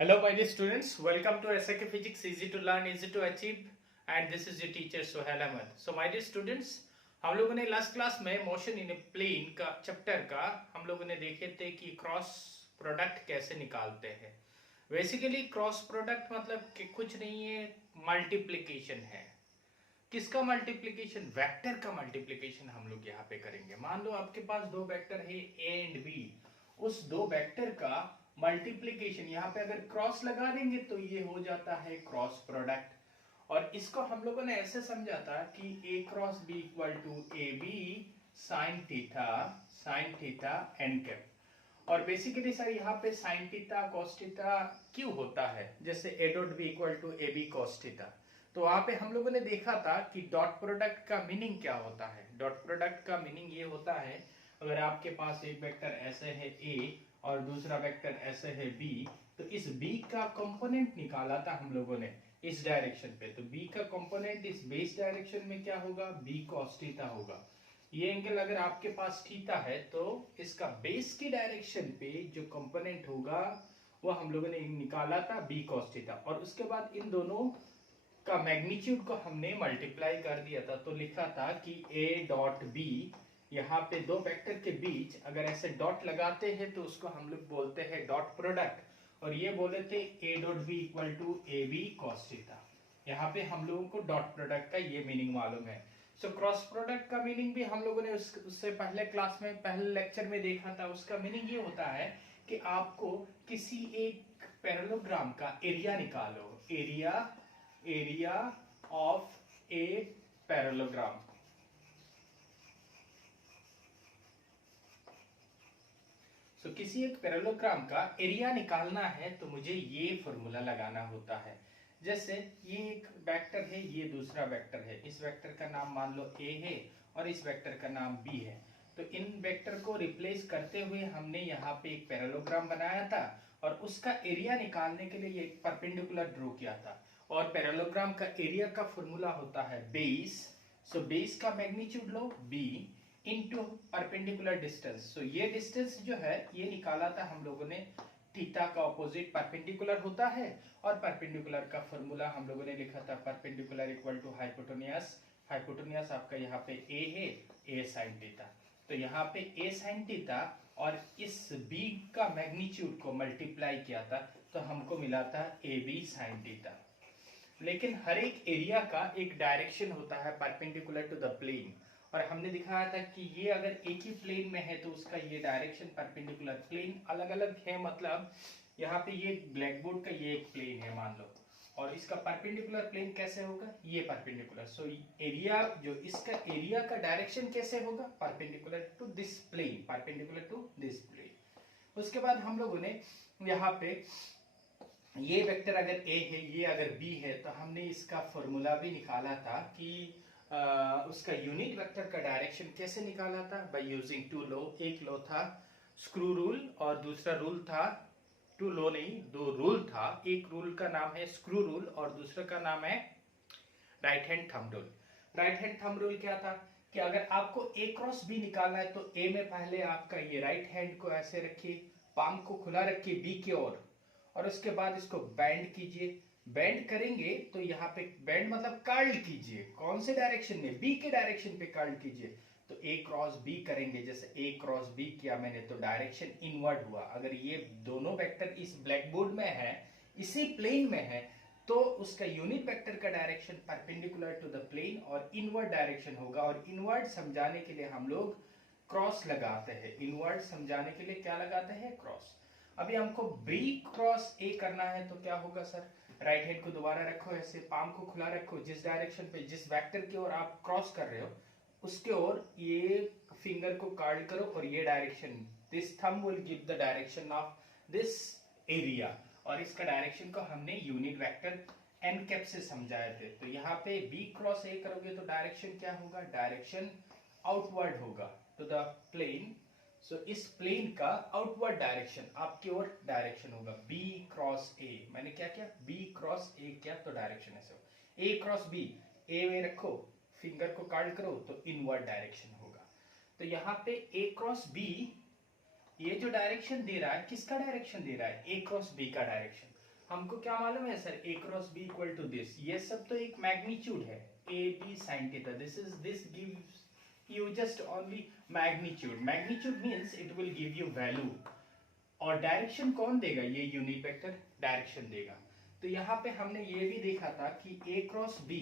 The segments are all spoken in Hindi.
Hello, my dear students. Welcome to SAK Physics Easy to Learn, Easy to Achieve, and this is your teacher Sohail Ahmed. So, my dear students, हम लोगों ने लास्ट क्लास में मोशन इन ए प्लेन का चैप्टर का हम लोगों ने देखे थे कि क्रॉस प्रोडक्ट कैसे निकालते हैं। बेसिकली क्रॉस प्रोडक्ट मतलब कि कुछ नहीं है, मल्टीप्लिकेशन है। किसका मल्टीप्लिकेशन? वेक्टर का मल्टीप्लिकेशन हम लोग यहाँ पे करेंगे। मान लो आपके पास दो वेक्टर है ए एंड बी, उस दो वेक्टर का मल्टीप्लिकेशन यहाँ पे अगर क्रॉस लगा देंगे तो ये हो जाता है क्रॉस प्रोडक्ट। और इसको हम लोगों ने ऐसे समझा था कि A cross B equal to A B sine theta N cap. और बेसिकली सर यहाँ पे साइन थीटा कॉस थीटा क्यों होता है? जैसे A dot B equal to A B cos theta, तो वहां पे हम लोगों ने देखा था कि डॉट प्रोडक्ट का मीनिंग क्या होता है। डॉट प्रोडक्ट का मीनिंग ये होता है, अगर आपके पास एक वेक्टर ऐसे है ए और दूसरा वेक्टर ऐसे है बी, तो इस बी का कंपोनेंट निकाला था हम लोगों ने इस डायरेक्शन पे, तो बी का कंपोनेंट इस बेस डायरेक्शन में क्या होगा? बी कॉस थीटा होगा। ये एंगल अगर आपके पास थीटा है तो इसका बेस की डायरेक्शन पे जो कंपोनेंट होगा वो हम लोगों ने निकाला था बी कॉस थीटा। और उसके बाद इन दोनों का मैग्नीट्यूड को हमने मल्टीप्लाई कर दिया था, तो लिखा था कि ए डॉट बी, यहाँ पे दो वेक्टर के बीच अगर ऐसे डॉट लगाते हैं तो उसको हम लोग बोलते हैं डॉट प्रोडक्ट। और ये बोले थे A dot B equal to A B cos theta. यहाँ पे हम लोगों को डॉट प्रोडक्ट का ये मीनिंग मालूम है। सो क्रॉस प्रोडक्ट का मीनिंग भी हम लोगों ने उससे पहले क्लास में पहले लेक्चर में देखा था। उसका मीनिंग ये होता है कि आपको किसी एक पैरेललोग्राम का एरिया निकालो, एरिया ऑफ ए पैरेललोग्राम। सो किसी एक पैरेललोग्राम का एरिया निकालना है तो मुझे ये फॉर्मूला लगाना होता है। जैसे ये एक वेक्टर है, ये दूसरा वेक्टर है, इस वेक्टर का नाम मान लो ए है और इस वेक्टर का नाम बी है। तो इन वेक्टर को रिप्लेस करते हुए हमने यहाँ पे एक पैरेललोग्राम बनाया था और उसका एरिया निकालने के लिए एक परपेंडिकुलर ड्रॉ किया था। और पैरेललोग्राम का एरिया का फॉर्मूला होता है बेस। सो बेस का मैग्नीट्यूड लो बी इनटू परपेंडिकुलर डिस्टेंस। सो ये डिस्टेंस जो है ये निकाला था हम लोगों ने, थीटा का ऑपोजिट परपेंडिकुलर होता है। और परपेंडिकुलर का फॉर्मूला हम लोगों ने लिखा था perpendicular equal to hypotenuse. Hypotenuse आपका यहाँ पे ए है, ए साइन थीटा। तो यहाँ पे ए साइन थीटा और इस बी का मैग्नीट्यूड को मल्टीप्लाई किया था तो हमको मिला था ए बी साइन थीटा। लेकिन हर एक एरिया का एक डायरेक्शन होता है परपेंडिकुलर टू द प्लेन। और हमने दिखाया था कि ये अगर एक ही प्लेन में है तो उसका ये डायरेक्शन परपेंडिकुलर, प्लेन अलग अलग है। मतलब यहाँ पे ये ब्लैक बोर्ड का ये एक प्लेन है मान लो, और इसका परपेंडिकुलर प्लेन कैसे होगा? ये परपेंडिकुलर। सो एरिया जो इसका एरिया का डायरेक्शन कैसे होगा? Perpendicular to this plane, perpendicular to this plane. उसके बाद हम लोगों ने यहाँ पे ये वेक्टर अगर ए है, ये अगर बी है, तो हमने इसका फॉर्मूला भी निकाला था कि उसका यूनिट वेक्टर का डायरेक्शन कैसे निकाला था? By using two law. एक लॉ था स्क्रू रूल और दूसरा रूल था, टू लॉ नहीं दो रूल था। एक रूल का नाम है स्क्रू रूल और दूसरे का नाम है right hand thumb rule. Right hand thumb rule क्या था कि अगर आपको ए क्रॉस बी निकालना है तो ए में पहले आपका ये राइट हैंड को ऐसे रखिए, पाम को खुला रखिए बी की ओर, और उसके बाद इसको बैंड कीजिए। बैंड करेंगे तो यहाँ पे बैंड मतलब कर्ल कीजिए। कौन से डायरेक्शन में? बी के डायरेक्शन पे कर्ल कीजिए। तो ए क्रॉस बी करेंगे, जैसे ए क्रॉस बी किया मैंने तो डायरेक्शन इनवर्ड हुआ। अगर ये दोनों वेक्टर इस ब्लैक बोर्ड में है, इसी प्लेन में है, तो उसका यूनिट वेक्टर का direction perpendicular to the plane और इनवर्ड डायरेक्शन होगा। और इनवर्ड समझाने के लिए हम लोग क्रॉस लगाते हैं। इनवर्ड समझाने के लिए क्या लगाते हैं? क्रॉस। अभी हमको बी क्रॉस ए करना है तो क्या होगा सर? राइट हैंड को दोबारा रखो, ऐसे पाम को खुला रखो, जिस डायरेक्शन पे जिस वेक्टर की ओर आप क्रॉस कर रहे हो उसके ओर ये फिंगर को कर्ल करो और ये direction, this thumb will give the direction of this area. और इसका डायरेक्शन को हमने यूनिट वेक्टर एन कैप से समझाए थे। तो यहाँ पे बी क्रॉस ए करोगे तो डायरेक्शन क्या होगा? डायरेक्शन आउटवर्ड होगा टू द प्लेन। सो इस प्लेन का आउटवर्ड डायरेक्शन आपकी ओर डायरेक्शन होगा बी क्रॉस ए। मैंने क्या किया? बी क्रॉस ए किया तो डायरेक्शन ऐसे हो। ए क्रॉस बी, ए में रखो, फिंगर को कर्ल करो तो इनवर्ड डायरेक्शन होगा। तो यहाँ पे ए क्रॉस बी, ये जो डायरेक्शन दे रहा है किसका डायरेक्शन दे रहा है? ए क्रॉस बी का डायरेक्शन। हमको क्या मालूम है sir, a cross b equal to this, ये सब तो एक मैग्नीट्यूड है, a b sin theta, this gives you just only magnitude. Magnitude means it will give you value. और डायरेक्शन कौन देगा, ये यूनिट वेक्टर डायरेक्शन देगा। तो यहाँ पे हमने ये भी देखा था कि a क्रॉस b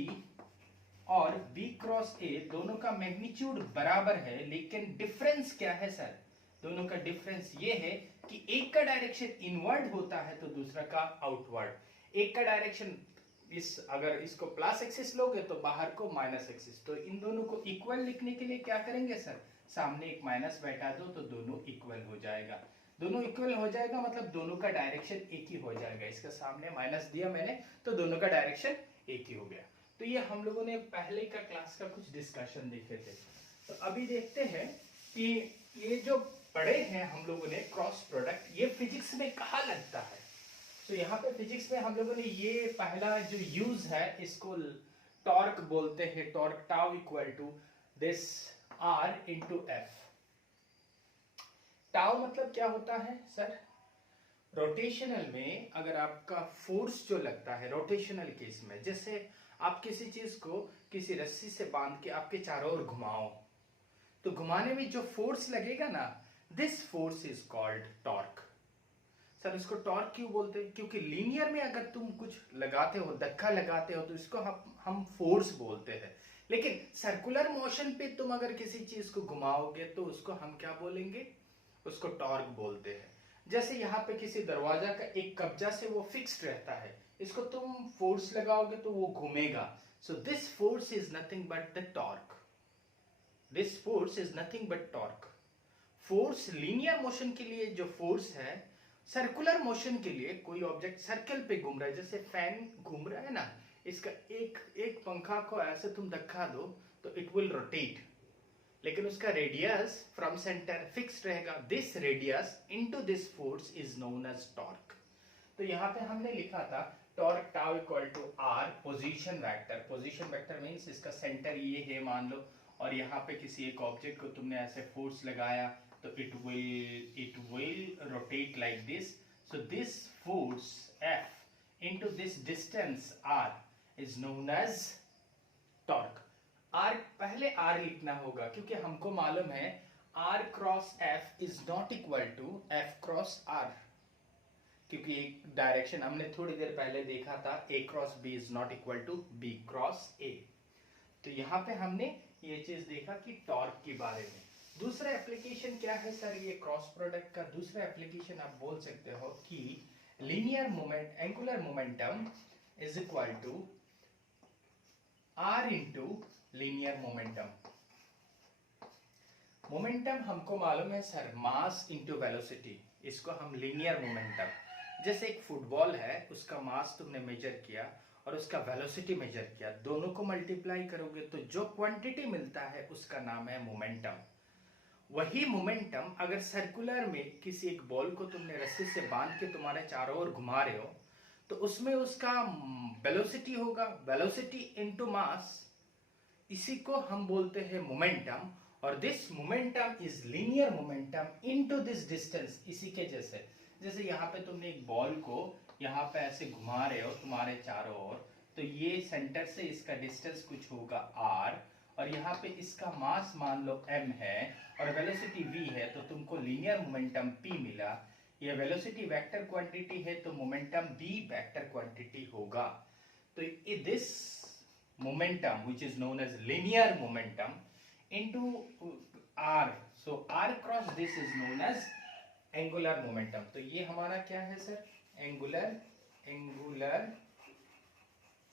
और b क्रॉस a दोनों का मैग्नीट्यूड बराबर है, लेकिन डिफरेंस क्या है सर, दोनों का डिफरेंस ये है कि एक का डायरेक्शन इनवर्ड होता है तो दूसरा का आउटवर्ड। एक का डायरेक्शन अगर इसको प्लस एक्सिस लोगे तो बाहर को माइनस एक्सिस, तो इन दोनों को इक्वल लिखने के लिए क्या करेंगे सर, सामने एक माइनस बैठा दो तो दोनों इक्वल हो जाएगा। दोनों इक्वल हो जाएगा मतलब दोनों का डायरेक्शन एक ही हो जाएगा। इसका सामने माइनस दिया मैंने तो दोनों का डायरेक्शन एक ही हो गया। तो ये हम लोगों ने पहले का क्लास का कुछ डिस्कशन देखे थे। तो अभी देखते हैं कि ये जो पढ़े हैं हम लोगों ने क्रॉस प्रोडक्ट, ये फिजिक्स में कहाँ लगता है। तो यहाँ पे फिजिक्स में हम लोगों ने ये पहला जो यूज है इसको टॉर्क बोलते हैं। Torque tau equal to this R into F. टाउ मतलब क्या होता है सर, रोटेशनल में अगर आपका फोर्स जो लगता है रोटेशनल केस में, जैसे आप किसी चीज को किसी रस्सी से बांध के आपके चारों ओर घुमाओ, तो घुमाने में जो फोर्स लगेगा ना, this force is called torque. Sir इसको टॉर्क क्यों बोलते हैं, क्योंकि लीनियर में अगर तुम कुछ लगाते हो, धक्का लगाते हो, तो इसको हम फोर्स बोलते हैं। लेकिन सर्कुलर मोशन पे तुम अगर किसी चीज को घुमाओगे तो उसको हम क्या बोलेंगे, उसको टॉर्क बोलते हैं। जैसे यहाँ पे किसी दरवाजा का एक कब्जा से वो फिक्स्ड रहता है, इसको तुम फोर्स लगाओगे तो वो घूमेगा। So this force is nothing but the torque. This force is nothing but torque. Force linear motion के लिए जो फोर्स है, सर्कुलर मोशन के लिए कोई ऑब्जेक्ट सर्कल पे घूम रहा है, जैसे फैन घूम रहा है ना, इसका एक पंखा को ऐसे तुम धक्का दो तो इट विल रोटेट, लेकिन उसका रेडियस फ्रॉम सेंटर फिक्स्ड रहेगा। This radius into this force is known as torque. तो यहाँ पे हमने लिखा था torque tau equal to R position vector. Position vector means इसका सेंटर ये है मान लो, और यहाँ पे किसी एक ऑब्जेक्ट को तुमने ऐसे फोर्स लगाया तो it will rotate like this. So this force F into this distance R is known as torque. R पहले R लिखना होगा क्योंकि हमको मालूम है R cross F is not equal to F cross R, क्योंकि एक डायरेक्शन हमने थोड़ी देर पहले देखा था A cross B is not equal to B cross A। तो यहाँ पे हमने ये चीज देखा कि टॉर्क के बारे में। दूसरा एप्लीकेशन क्या है सर, ये क्रॉस प्रोडक्ट का दूसरा एप्लीकेशन आप बोल सकते हो कि linear moment, angular momentum is equal to R into linear momentum. Momentum हमको मालूम है सर, मास इंटू वेलोसिटी, इसको हम लीनियर मोमेंटम, जैसे एक फुटबॉल है उसका मास तुमने मेजर किया और उसका वेलोसिटी मेजर किया, दोनों को मल्टीप्लाई करोगे तो जो क्वांटिटी मिलता है उसका नाम है मोमेंटम। वही मोमेंटम अगर सर्कुलर में किसी एक बॉल को तुमने रस्सी से बांध के तुम्हारे चारों ओर घुमा रहे हो तो उसमें उसका वेलोसिटी होगा, वेलोसिटी इनटू मास, इसी को हम बोलते हैं मोमेंटम। और this momentum is linear momentum into this distance. इसी के जैसे यहाँ पे तुमने एक बॉल को यहाँ पे ऐसे घुमा रहे हो तुम्हारे चारों ओर, तो ये सेंटर से इसका डिस्टेंस कुछ होगा r, और यहाँ पे इसका मास मान लो m है और वेलोसिटी v है, तो तुमको लीनियर मोमेंटम p मिला। ये वेलोसिटी वेक्टर क्वांटिटी है तो मोमेंटम b वेक्टर क्वांटिटी होगा। तो this momentum which is known as linear momentum into r, so r cross this is known as angular momentum. तो ये हमारा क्या है सर, एंगुलर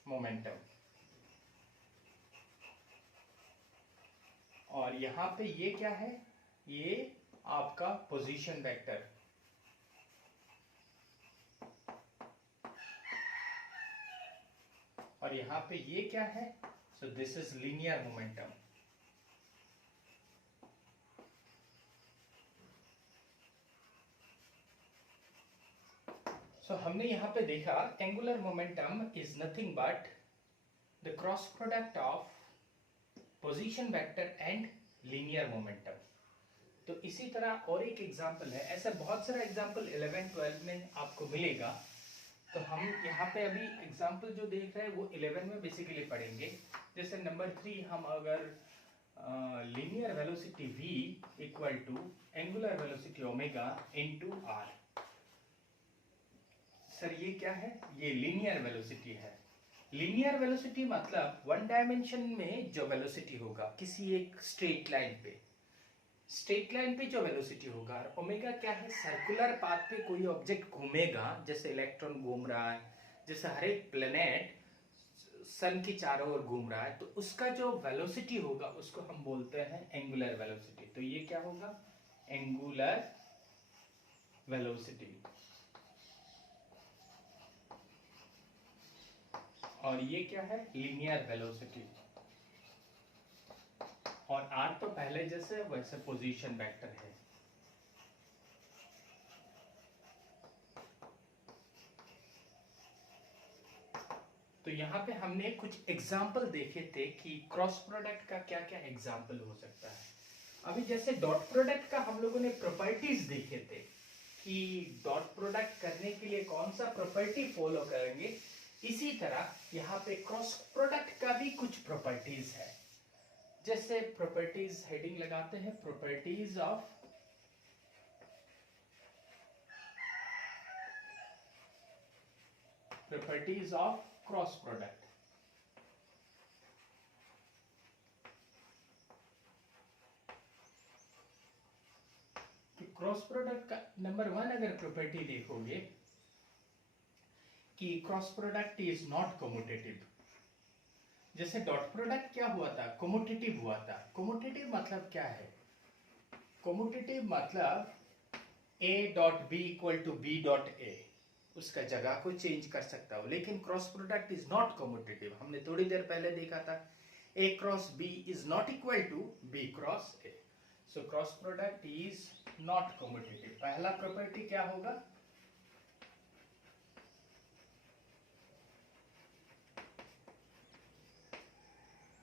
मोमेंटम। और यहाँ पे ये क्या है, ये आपका पोजीशन वेक्टर। और यहाँ पे ये क्या है, so this is linear momentum. So हमने यहाँ पे देखा angular momentum is nothing but the cross product of position vector and linear momentum. तो इसी तरह और एक एग्जांपल है, ऐसा बहुत सारा एग्जांपल 11-12 में आपको मिलेगा। तो हम यहाँ पे अभी एग्जाम्पल जो देख रहे हैं वो 11 में बेसिकली पढ़ेंगे। जैसे नंबर 3 हम अगर linear velocity v equal to angular velocity omega into r। Sir ये क्या है? ये लीनियर वेलोसिटी है। लीनियर वेलोसिटी मतलब वन डायमेंशन में जो वेलोसिटी होगा किसी एक स्ट्रेट लाइन पे, स्ट्रेट लाइन पे जो वेलोसिटी होगा। और ओमेगा क्या है? सर्कुलर पाथ पे कोई ऑब्जेक्ट घूमेगा, जैसे इलेक्ट्रॉन घूम रहा है, जैसे हर एक प्लेनेट सन के चारों ओर घूम रहा है, तो उसका जो वेलोसिटी होगा उसको हम बोलते हैं एंगुलर वेलोसिटी। तो ये क्या होगा? Angular velocity. और ये क्या है? Linear velocity. और r तो पहले जैसे वैसे पोजीशन वेक्टर है। तो यहाँ पे हमने कुछ एग्जाम्पल देखे थे कि क्रॉस प्रोडक्ट का क्या क्या एग्जाम्पल हो सकता है। अभी जैसे डॉट प्रोडक्ट का हम लोगों ने प्रॉपर्टीज देखे थे कि डॉट प्रोडक्ट करने के लिए कौन सा प्रॉपर्टी फॉलो करेंगे। इसी तरह यहाँ पे क्रॉस प्रोडक्ट का भी कुछ प्रॉपर्टीज है। जैसे प्रॉपर्टीज हेडिंग लगाते हैं, properties of cross product. Cross product का नंबर 1 अगर प्रॉपर्टी देखोगे कि cross product is not commutative. जैसे डॉट प्रोडक्ट क्या हुआ था? कम्यूटेटिव हुआ था। कम्यूटेटिव मतलब क्या है? कम्यूटेटिव मतलब a dot B equal to B dot A, उसका जगह को चेंज कर सकता हो। लेकिन cross product is not commutative. हमने थोड़ी देर पहले देखा था a cross b is not equal to b cross a। So cross product is not commutative. पहला प्रॉपर्टी क्या होगा?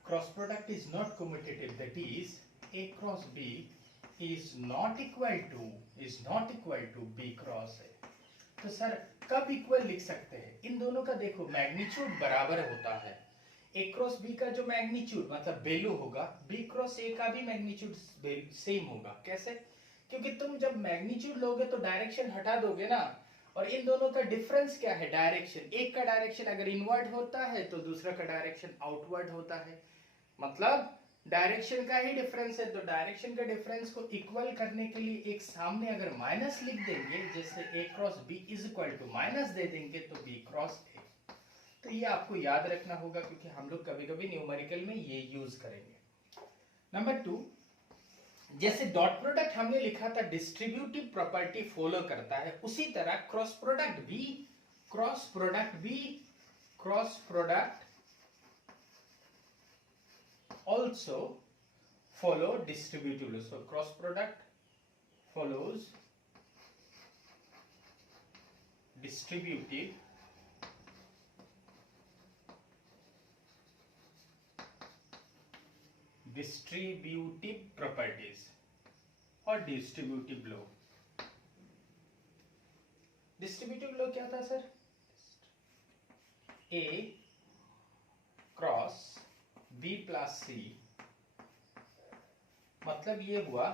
Cross product is not commutative, that is a cross b is not equal to b cross a। तो सर कब इक्वल लिख सकते हैं? इन दोनों का देखो मैग्नीट्यूड बराबर होता है। a क्रॉस b का जो मैग्नीट्यूड मतलब वैल्यू होगा, b क्रॉस a का भी मैग्नीट्यूड सेम होगा। कैसे? क्योंकि तुम जब मैग्नीट्यूड लोगे तो डायरेक्शन हटा दोगे ना, और इन दोनों का डिफरेंस क्या है? डायरेक्शन। एक का डायरेक्शन अगर इनवर्ड होता है तो दूसरा का डायरेक्शन आउटवर्ड होता है, मतलब डायरेक्शन का ही डिफरेंस है। तो डायरेक्शन के डिफरेंस को इक्वल करने के लिए एक सामने अगर माइनस लिख देंगे, जैसे a cross b is equal to minus दे देंगे तो b क्रॉस a। तो ये आपको याद रखना होगा क्योंकि हम लोग कभी कभी न्यूमेरिकल में ये यूज करेंगे। नंबर 2, जैसे डॉट प्रोडक्ट हमने लिखा था डिस्ट्रीब्यूटिव प्रॉपर्टी फॉलो करता है, उसी तरह cross product also follow distributive law. So cross product follows distributive properties और distributive law। distributive law क्या था sir? A cross b plus c, मतलब ये हुआ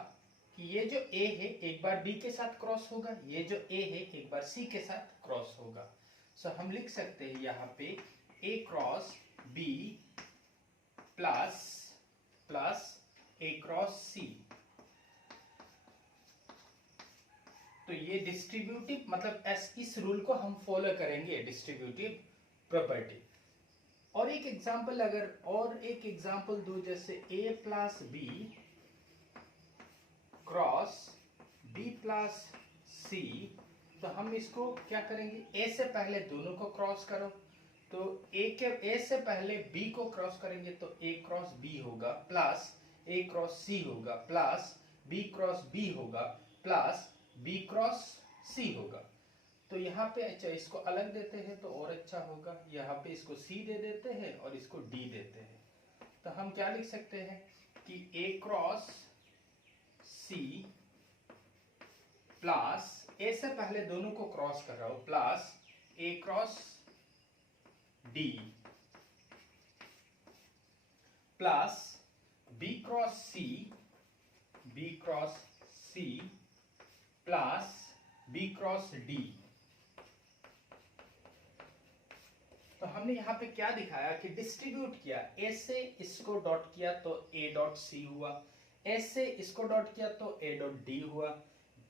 कि ये जो a है एक बार b के साथ क्रॉस होगा, ये जो a है एक बार c के साथ क्रॉस होगा। सो हम लिख सकते हैं यहाँ पे a cross b plus a cross c। तो ये डिस्ट्रीब्यूटिव मतलब इस रूल को हम फॉलो करेंगे, डिस्ट्रीब्यूटिव प्रॉपर्टी। और एक एग्जांपल दो, जैसे a plus b cross b plus c। तो हम इसको क्या करेंगे? a से पहले दोनों को क्रॉस करो, तो a से पहले b को क्रॉस करेंगे तो a क्रॉस b होगा, प्लस a क्रॉस c होगा, प्लस b क्रॉस b होगा, प्लस b क्रॉस c होगा। तो यहाँ पे अच्छा इसको अलग देते हैं तो और अच्छा होगा, यहाँ पे इसको c दे देते हैं और इसको d देते हैं। तो हम क्या लिख सकते हैं कि a cross c plus a से पहले दोनों को क्रॉस कर रहा हूं, plus A cross D plus B cross C plus B cross D. तो हमने यहाँ पे क्या दिखाया कि डिस्ट्रीब्यूट किया, ए से इसको डॉट किया तो ए डॉट सी हुआ, ए से इसको डॉट किया तो ए डॉट डी हुआ,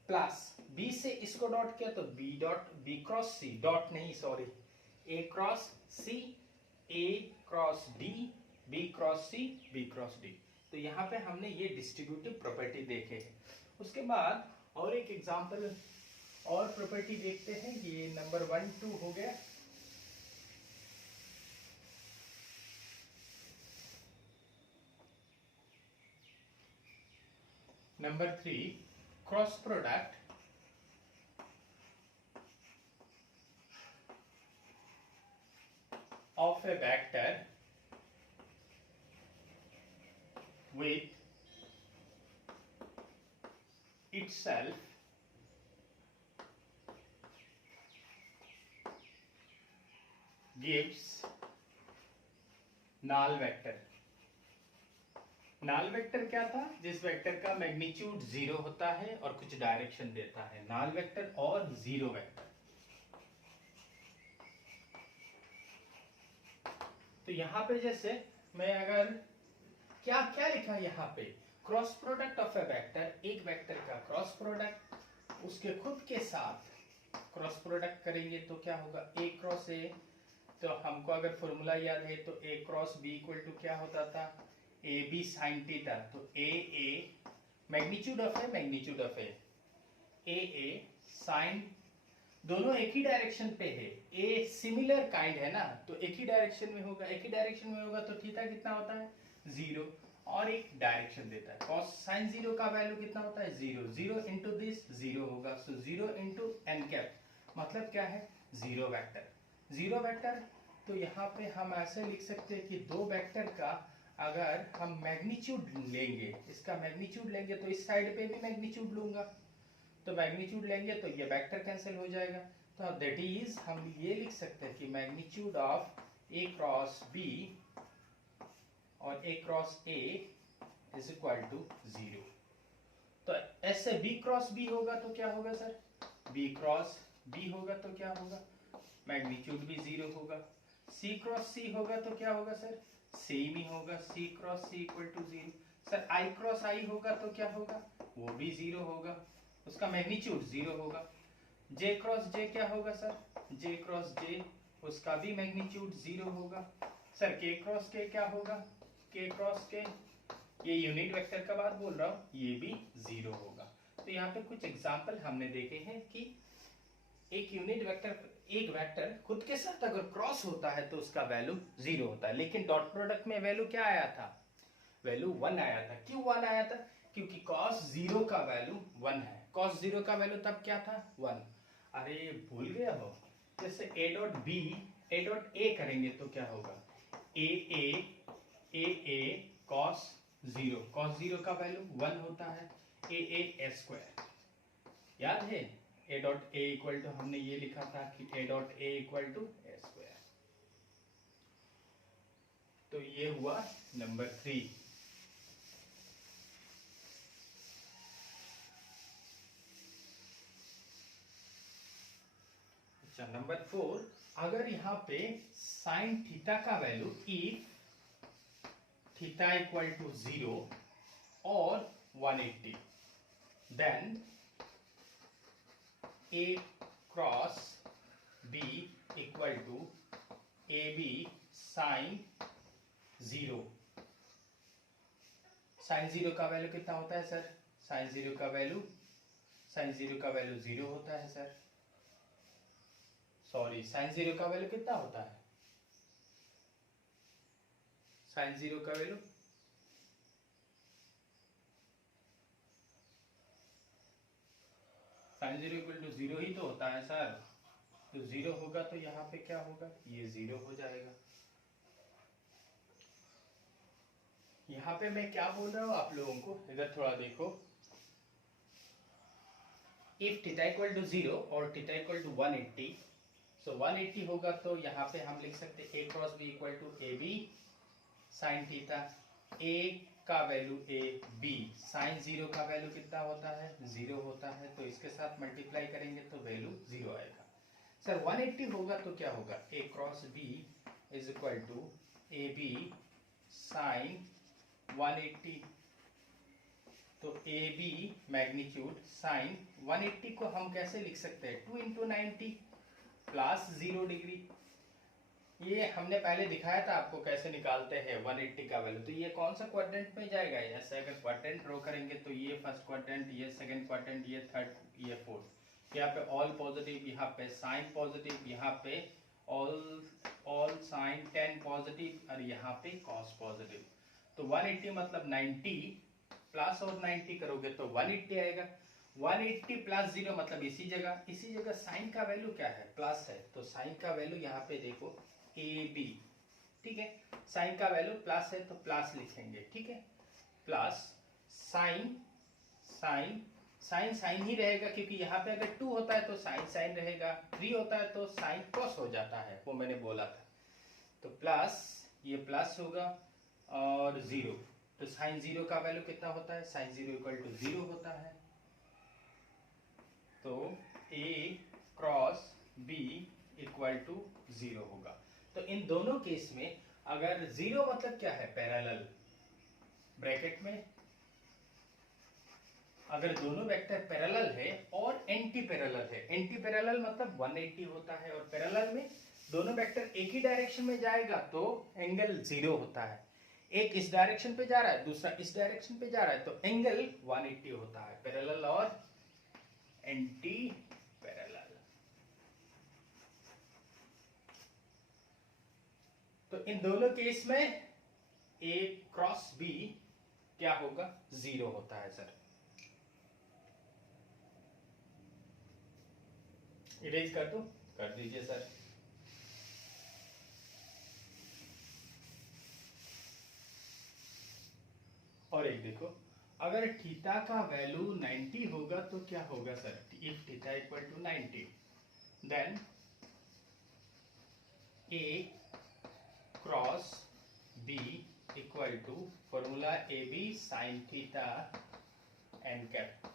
प्लस बी से इसको डॉट किया तो बी क्रॉस सी, डॉट नहीं सॉरी, ए क्रॉस सी, ए क्रॉस डी, बी क्रॉस सी, बी क्रॉस डी। तो यहाँ पे हमने ये डिस्ट्रीब्यूटिव प्रॉपर्टी देखे हैं। उसके बाद और एक एग्जांपल और प्रॉपर्टी देखते हैं। ये नंबर 1 2 हो गया। Number 3, cross product of a vector with itself gives null vector। null vector क्या था? जिस वेक्टर का मैग्नीट्यूड 0 होता है और कुछ डायरेक्शन देता है, null वेक्टर और जीरो वेक्टर। तो यहां पे जैसे मैं अगर क्या क्या लिखा यहाँ पे, cross product of A vector, एक वेक्टर का क्रॉस प्रोडक्ट उसके खुद के साथ क्रॉस प्रोडक्ट करेंगे तो क्या होगा, ए क्रॉस ए। तो हमको अगर फॉर्मूला याद है तो ए क्रॉस बी इक्वल टू क्या होता था, ए बी साइन थीटा। तो ए मैग्नीट्यूड ऑफ ए साइन, दोनों एक ही डायरेक्शन पे है, ए सिमिलर काइंड है ना, तो एक ही डायरेक्शन में होगा, तो थीटा कितना होता है 0 और एक डायरेक्शन देता है। कॉस साइन 0 का वैल्यू कितना होता है 0 इंटू दिस 0 होगा, सो 0 इंटू एन कैप, मतलब क्या है जीरो वेक्टर। तो यहाँ पे हम ऐसे लिख सकते हैं कि दो वेक्टर का अगर हम मैग्नीट्यूड लेंगे, इसका मैग्नीट्यूड लेंगे तो इस साइड पे भी मैग्नीट्यूड लूंगा, तो मैग्नीट्यूड लेंगे तो ये वेक्टर कैंसिल हो जाएगा। तो दैट इज हम ये लिख सकते हैं कि magnitude of A cross B और A cross A is equal to 0। तो ऐसे बी क्रॉस बी होगा तो क्या होगा सर, बी क्रॉस बी होगा तो क्या होगा, मैग्नीट्यूड भी 0 होगा। सी क्रॉस सी होगा तो क्या होगा सर, सेम ही होगा, C cross C equal to 0। Sir I cross I होगा तो क्या होगा, वो भी 0 होगा, उसका मैग्नीट्यूड 0 होगा। जे क्रॉस जे क्या होगा सर, जे क्रॉस जे, उसका भी मैग्नीट्यूड 0 होगा। सर के क्रॉस के क्या होगा, के क्रॉस के, ये यूनिट वेक्टर का बात बोल रहा हूं, ये भी 0 होगा। तो यहाँ पे कुछ एग्जाम्पल हमने देखे हैं कि एक यूनिट वेक्टर, एक वेक्टर खुद के साथ अगर क्रॉस होता है तो उसका वैल्यू 0 होता है, लेकिन डॉट प्रोडक्ट में वैल्यू क्या आया था, वैल्यू 1 आया था। क्यों 1 आया था, क्योंकि cos 0 का वैल्यू 1 है, cos 0 का वैल्यू तब क्या था 1। अरे भूल गया हो, जैसे a dot b a dot a करेंगे तो क्या होगा, a cos 0 का वैल्यू 1 होता है, a स्क्वायर, याद है a dot a equal to, हमने ये लिखा था कि a dot a equal to a square. तो ये हुआ नंबर 3। अच्छा नंबर 4, अगर यहाँ पे साइन थीटा का value if theta equal to 0 और 180, then a cross b equal to ab sine 0। Sine 0 का वैल्यू कितना होता है सर, साइन 0 का वैल्यू 0 होता है सर, सॉरी साइन 0 का वैल्यू कितना होता है, साइन 0 का वैल्यू साइन 0 इक्वल टू 0 ही तो होता है सर। तो 0 होगा तो यहाँ पे क्या होगा, ये 0 हो जाएगा। यहाँ पे मैं क्या बोल रहा हूँ आप लोगों को, इधर थोड़ा देखो, इफ थीटा इक्वल टू 0 और थीटा इक्वल टू 180, सो 180 होगा तो यहाँ पे हम लिख सकते हैं a cross b equal to A B sine theta. a का value A, B sine zero का वैल्यू कितना होता है, जीरो होता है, तो इसके साथ मल्टीप्लाई करेंगे तो वैल्यू जीरो आएगा। सर 180 होगा तो क्या होगा, a cross b is equal to A B sine 180। तो ए बी मैग्नीट्यूड साइन 180 को हम कैसे लिख सकते हैं, 2 इंटू 90 प्लस 0 डिग्री। ये हमने पहले दिखाया था आपको कैसे निकालते हैं 180 का वैल्यू। तो ये कौन सा क्वाड्रेंट में जाएगा, ऐसे अगर क्वाड्रेंट ड्रॉ करेंगे तो ये फर्स्ट क्वाड्रेंट, ये सेकंड क्वाड्रेंट, ये थर्ड, ये फोर्थ। यहाँ पे ऑल पॉजिटिव, यहाँ पे साइन पॉजिटिव, यहाँ पे ऑल साइन 10 पॉजिटिव और यहाँ पे कॉस पॉजिटिव। तो 180 मतलब 90 प्लस और 90 करोगे तो 180 आएगा। 180 प्लस 0 मतलब इसी जगह साइन का वैल्यू क्या है, प्लस है, तो साइन का वैल्यू यहाँ पे देखो ए बी, ठीक है, साइन का वैल्यू प्लस है तो प्लस लिखेंगे, ठीक है, plus sine sine sine sine ही रहेगा, क्योंकि यहाँ पे अगर 2 होता है तो साइन साइन रहेगा, 3 होता है तो साइन कॉस हो जाता है, वो मैंने बोला था। तो प्लस ये प्लस होगा और 0, तो साइन 0 का वैल्यू कितना होता है, साइन 0 इक्वल टू 0 होता है। तो a cross b equal to 0 होगा। तो इन दोनों केस में अगर 0 मतलब क्या है, पैरेलल, ब्रैकेट में अगर दोनों वेक्टर पैरेलल है और एंटी पैरेलल है, एंटी पैरेलल मतलब 180 होता है और पैरेलल में दोनों वेक्टर एक ही डायरेक्शन में जाएगा तो एंगल 0 होता है। एक इस डायरेक्शन पे जा रहा है, दूसरा इस डायरेक्शन पे जा रहा है, तो एंगल 180 होता है, पैरेलल और एंटी पैरेलल। तो इन दोनों केस में a क्रॉस b क्या होगा, 0 होता है सर। इरेज कर दो, कर दीजिए सर। और एक देखो, अगर थीटा का वैल्यू 90 होगा तो क्या होगा sir, if theta equal to 90 then a cross b equal to formula A B sine theta N cap.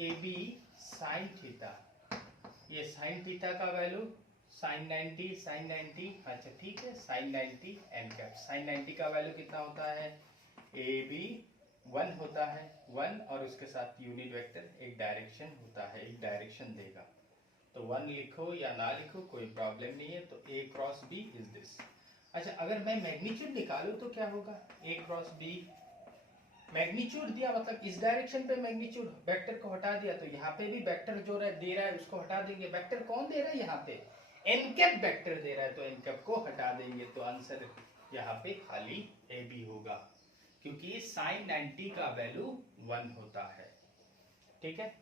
A B sine theta, ये साइन थीटा का वैल्यू साइन 90, अच्छा ठीक है, साइन 90 एन कैप। साइन 90 का वैल्यू कितना होता है, ए बी 1 होता है, 1 और उसके साथ यूनिट वेक्टर एक डायरेक्शन होता है, एक डायरेक्शन देगा, तो 1 लिखो या ना लिखो कोई प्रॉब्लम नहीं है। तो a cross b is this. अच्छा, अगर मैं मैग्नीट्यूड निकालूं तो क्या होगा, a क्रॉस b मैग्नीट्यूड दिया मतलब इस डायरेक्शन पे मैग्नीट्यूड, वेक्टर को हटा दिया तो यहाँ पे भी वेक्टर जो दे रहा है उसको हटा देंगे। वेक्टर कौन दे रहा है यहाँ पे, एन कैप वेक्टर दे रहा है, तो एन कैप को हटा देंगे, तो आंसर यहाँ पे खाली ए बी होगा, क्योंकि साइन 90 का वैल्यू 1 होता है, ठीक है।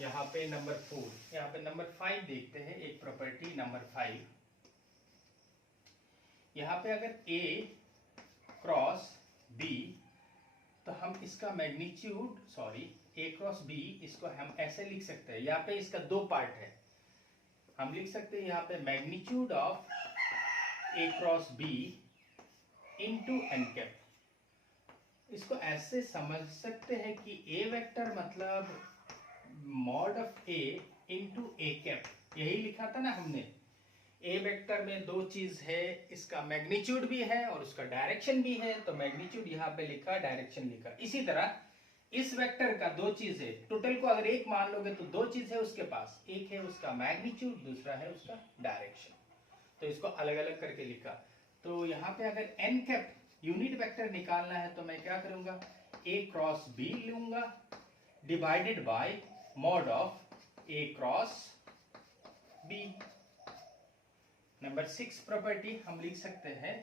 यहाँ पे नंबर 4, यहाँ पे नंबर 5 देखते हैं, एक प्रॉपर्टी नंबर 5। यहाँ पे अगर a क्रॉस b, तो हम इसका magnitude, sorry a cross b, इसको हम ऐसे लिख सकते हैं, यहाँ पे इसका 2 पार्ट है, हम लिख सकते हैं यहाँ पे magnitude of a cross b into N cap. इसको ऐसे समझ सकते हैं कि a वेक्टर मतलब mod of a into A cap, यही लिखा था ना हमने। ए वेक्टर में 2 चीज है, इसका मैग्नीट्यूड भी है और उसका डायरेक्शन भी है, तो मैग्नीट्यूड यहाँ पे लिखा, डायरेक्शन लिखा। इसी तरह इस वेक्टर का 2 चीज है, टोटल को अगर एक मान लोगे तो 2 चीज है उसके पास, एक है उसका मैग्नीट्यूड, दूसरा है उसका डायरेक्शन, तो इसको अलग अलग करके लिखा। तो यहाँ पे अगर एन कैप यूनिट वेक्टर निकालना है तो मैं क्या करूंगा, a क्रॉस b लूंगा divided by mod of a cross b। Number 6 property हम लिख सकते हैं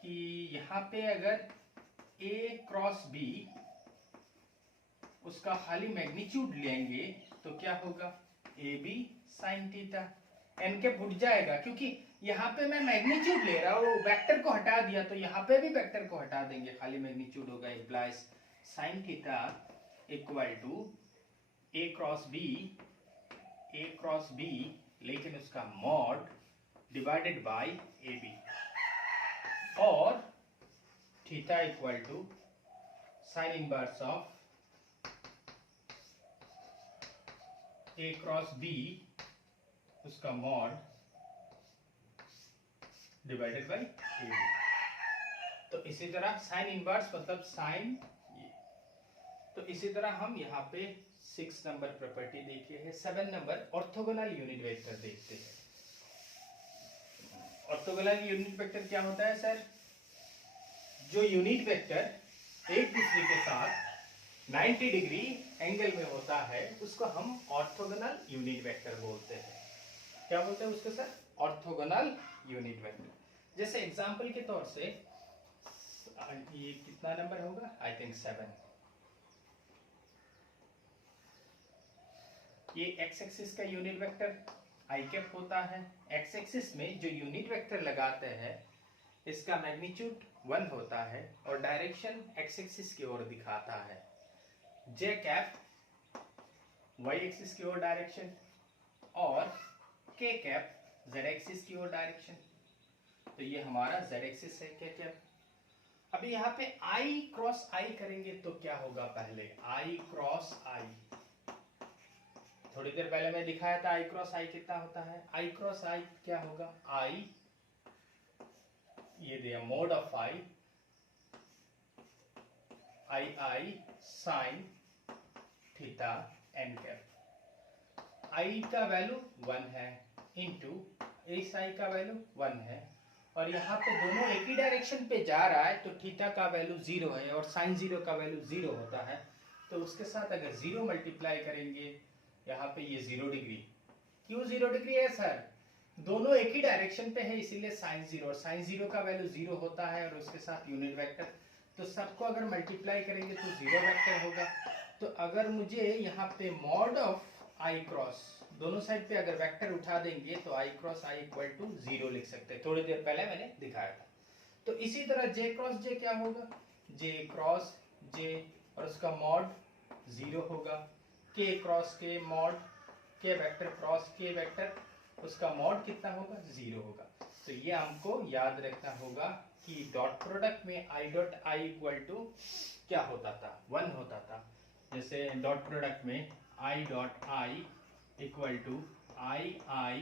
कि यहाँ पे अगर a क्रॉस b उसका खाली मैग्नीट्यूड लेंगे तो क्या होगा, A B sine theta. N cap उठ जाएगा क्योंकि यहाँ पे मैं मैग्नीट्यूड ले रहा हूँ, वेक्टर को हटा दिया तो यहाँ पे भी वेक्टर को हटा देंगे, खाली मैग्नीट्यूड होगा, implies sine theta equal to a cross b A cross B, लेकिन उसका mod divided by A B, और theta equal to sine inverse of A cross B, उसका mod divided by A B. तो इसी तरह साइन इनवर्स मतलब साइन, तो इसी तरह हम यहाँ पे 6 नंबर प्रॉपर्टी देखिए है। 7 नंबर ऑर्थोगोनल यूनिट वेक्टर देखते हैं। ऑर्थोगोनल यूनिट वेक्टर क्या होता है सर? जो यूनिट वेक्टर एक दूसरे के साथ 90 डिग्री एंगल में होता है उसको हम ऑर्थोगोनल यूनिट वेक्टर बोलते हैं। क्या बोलते हैं उसको सर? Orthogonal unit vector. जैसे एग्जांपल के तौर से ये कितना नंबर होगा? I think 7। ये एक्स एक्सिस का यूनिट वेक्टर आई कैप होता है। एक्स एक्सिस में जो यूनिट वेक्टर लगाते हैं इसका मैग्नीट्यूड 1 होता है और डायरेक्शन एक्स एक्सिस की ओर दिखाता है। जे कैप वाई एक्सिस की ओर डायरेक्शन और के कैप जेड एक्सिस की ओर डायरेक्शन। तो ये हमारा जेड एक्सिस है के कैप। अभी यहाँ पे आई क्रॉस आई करेंगे तो क्या होगा? पहले आई क्रॉस आई, थोड़ी देर पहले मैं दिखाया था आई क्रॉस आई कितना होता है। आई क्रॉस आई क्या होगा? आई, ये दिया mod of I, I I sine theta N cap. I का वैल्यू 1 है इंटू इस आई का वैल्यू 1 है, और यहाँ पे दोनों एक ही डायरेक्शन पे जा रहा है तो थीटा का वैल्यू 0 है और साइन 0 का वैल्यू 0 होता है। तो उसके साथ अगर 0 मल्टीप्लाई करेंगे यहाँ पे ये 0 डिग्री। क्यों 0 डिग्री है सर? दोनों एक ही डायरेक्शन पे है इसीलिए साइन 0, और साइन 0 का वैल्यू 0 होता है और उसके साथ यूनिट वेक्टर, तो सबको अगर मल्टीप्लाई करेंगे तो 0 वेक्टर होगा। तो अगर मुझे यहाँ पे मॉड ऑफ आई क्रॉस, दोनों साइड पे अगर वेक्टर उठा देंगे तो आई क्रॉस आई इक्वल टू 0 लिख सकते हैं। थोड़ी देर पहले मैंने दिखाया था। तो इसी तरह जे क्रॉस जे क्या होगा? जे क्रॉस जे और उसका मॉड 0 होगा। के क्रॉस के मॉड के वेक्टर क्रॉस के वेक्टर, उसका मॉड कितना होगा? 0 होगा। तो ये हमको याद रखना होगा कि डॉट प्रोडक्ट में I dot I equal to क्या होता था? 1 होता था। जैसे डॉट प्रोडक्ट में I dot I equal to I I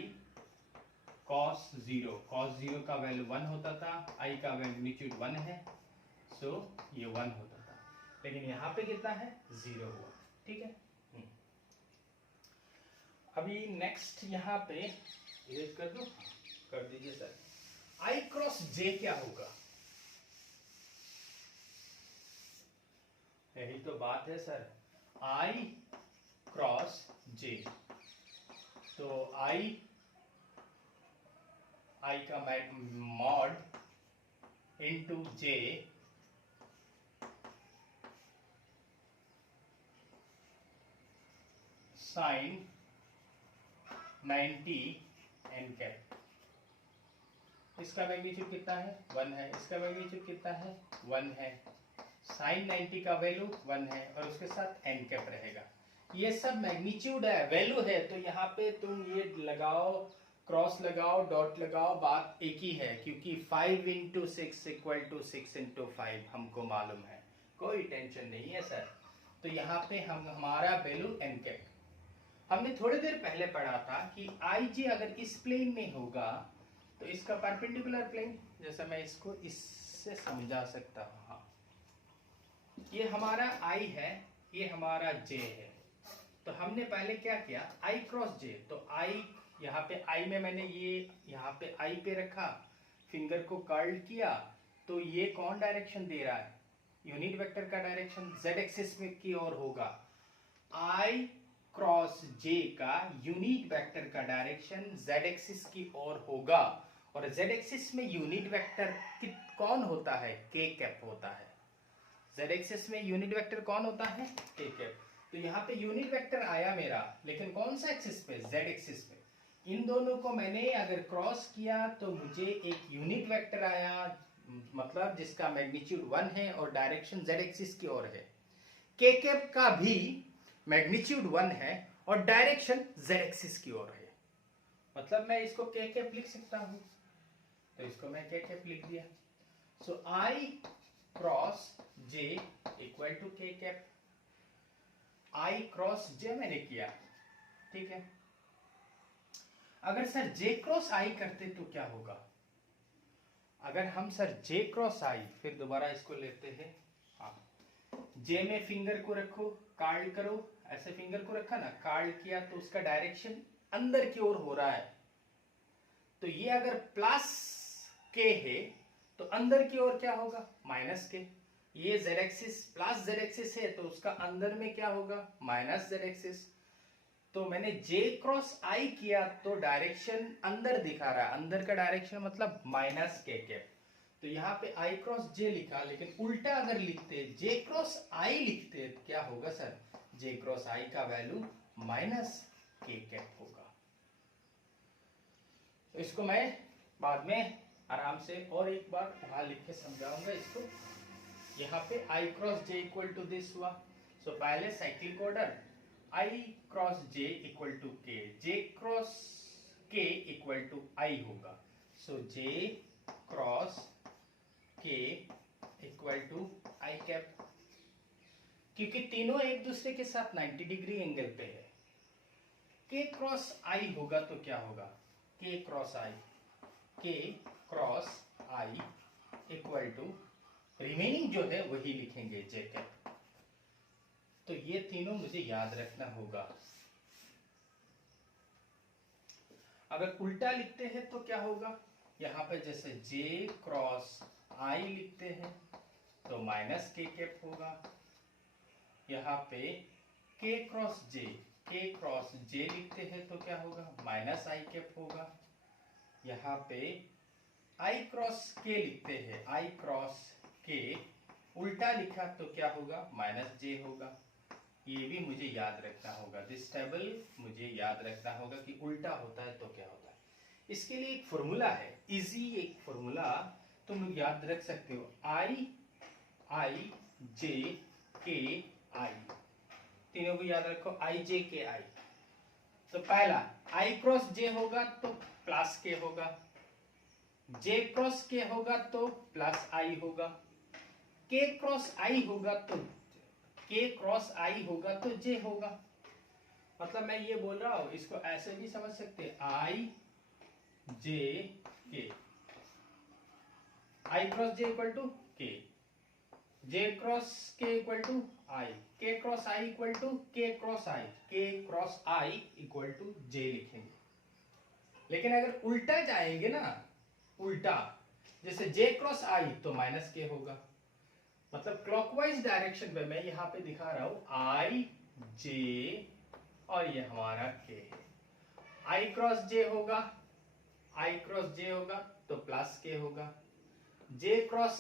cos 0, cos 0 का वैल्यू 1 होता था, आई का मैग्नीट्यूड 1 है, सो ये 1 होता था। लेकिन यहाँ पे कितना है? 0 हुआ। ठीक है। अभी नेक्स्ट यहाँ पे इरेज कर दो, कर दीजिए सर। आई क्रॉस जे क्या होगा? यही तो बात है सर, आई क्रॉस जे। तो आई का मॉड इनटू जे साइन 90 एन कैप। इसका मैग्नीट्यूड कितना है? 1 है। इसका मैग्नीट्यूड कितना है? 1 है। साइन 90 का वैल्यू 1 है और उसके साथ एन कैप रहेगा। ये सब मैग्नीट्यूड है, वैल्यू है, तो यहाँ पे तुम ये लगाओ, क्रॉस लगाओ, डॉट लगाओ, बात एक ही है, क्योंकि 5 इंटू 6 इक्वल टू 6 इंटू 5 हमको मालूम है, कोई टेंशन नहीं है सर। तो यहाँ पे हमारा वैल्यू एन कैप। हमने थोड़ी देर पहले पढ़ा था कि आई जे अगर इस प्लेन में होगा तो इसका परपेंडिकुलर प्लेन, जैसे मैं इसको इससे समझा सकता हूँ। हाँ, ये हमारा आई है, ये हमारा जे है। तो हमने पहले क्या किया? आई क्रॉस जे। तो आई, यहाँ पे आई में मैंने ये यहाँ पे आई पे रखा, फिंगर को कर्ल किया, तो ये कौन डायरेक्शन दे रहा है? यूनिट वेक्टर का डायरेक्शन जेड एक्सिस में की ओर होगा। आई क्रॉस जे का यूनिट वेक्टर का डायरेक्शन जेड एक्सिस की ओर होगा, और जेड एक्सिस में यूनिट वेक्टर कौन होता है? के कैप होता है। जेड एक्सिस में यूनिट वेक्टर कौन होता है? के कैप। तो यहाँ पे यूनिट वेक्टर आया मेरा, लेकिन कौन सा एक्सिस पे? जेड एक्सिस पे। इन दोनों को मैंने अगर क्रॉस किया तो मुझे एक यूनिट वेक्टर आया, मतलब जिसका मैग्नीट्यूड 1 है और डायरेक्शन जेड एक्सिस की ओर है। के कैप का भी मैग्नीट्यूड 1 है और डायरेक्शन z एक्सिस की ओर है। मतलब मैं इसको k कैप लिख सकता हूं, तो इसको मैं k कैप लिख दिया। So I cross j equal to k cap. I cross j मैंने किया, ठीक है। अगर सर j क्रॉस I करते तो क्या होगा? अगर हम सर j क्रॉस I, फिर दोबारा इसको लेते हैं, हाँ, j में फिंगर को रखो, कार्ड करो, ऐसे फिंगर को रखा ना, कार्ड किया तो उसका डायरेक्शन अंदर की ओर हो रहा है। तो ये अगर प्लस k है तो अंदर की ओर क्या होगा? Minus k। ये z axis plus z axis है तो उसका अंदर में क्या होगा? Minus z axis. तो मैंने j क्रॉस I किया तो डायरेक्शन अंदर दिखा रहा है, अंदर का डायरेक्शन मतलब माइनस k कैप। तो यहाँ पे I क्रॉस j लिखा, लेकिन उल्टा अगर लिखते j क्रॉस I लिखते तो क्या होगा सर? j क्रॉस I का वैल्यू माइनस k कैप होगा। तो इसको मैं बाद में आराम से और एक बार वहां लिख के समझाऊंगा इसको। यहाँ पे I cross j equal to this हुआ। सो पहले cyclic order I cross j equal to k, j cross k equal to I होगा। So j cross k equal to I cap, क्योंकि तीनों एक दूसरे के साथ 90 डिग्री एंगल पे है। k क्रॉस I होगा तो क्या होगा? k cross I, k cross I equal to remaining जो है वही लिखेंगे j कैप। तो ये तीनों मुझे याद रखना होगा। अगर उल्टा लिखते हैं तो क्या होगा? यहाँ पे जैसे j क्रॉस I लिखते हैं तो माइनस k कैप होगा। यहाँ पे k क्रॉस j लिखते हैं तो क्या होगा? माइनस I कैप होगा। यहाँ पे I क्रॉस k लिखते हैं, I क्रॉस k उल्टा लिखा तो क्या होगा? माइनस j होगा। ये भी मुझे याद रखना होगा, दिस टेबल मुझे याद रखना होगा कि उल्टा होता है तो क्या होता है। इसके लिए एक फॉर्मूला है, इजी एक फॉर्मूला तुम लोग याद रख सकते हो। I j k I, तीनों को याद रखो, I j k I। तो पहला I क्रॉस j होगा तो प्लस k होगा, j क्रॉस k होगा तो प्लस I होगा, k क्रॉस I होगा तो j होगा। मतलब मैं ये बोल रहा हूं, इसको ऐसे भी समझ सकते हैं, I j k, I cross j equal to k, j cross k equal to I, k cross I equal to k cross I, k cross I equal to j लिखेंगे। लेकिन अगर उल्टा जाएंगे ना, उल्टा जैसे j क्रॉस I तो माइनस k होगा। मतलब क्लॉकवाइज डायरेक्शन में मैं यहाँ पे दिखा रहा हूं I j और ये हमारा k है। I क्रॉस j होगा, I क्रॉस j होगा तो प्लस k होगा, j क्रॉस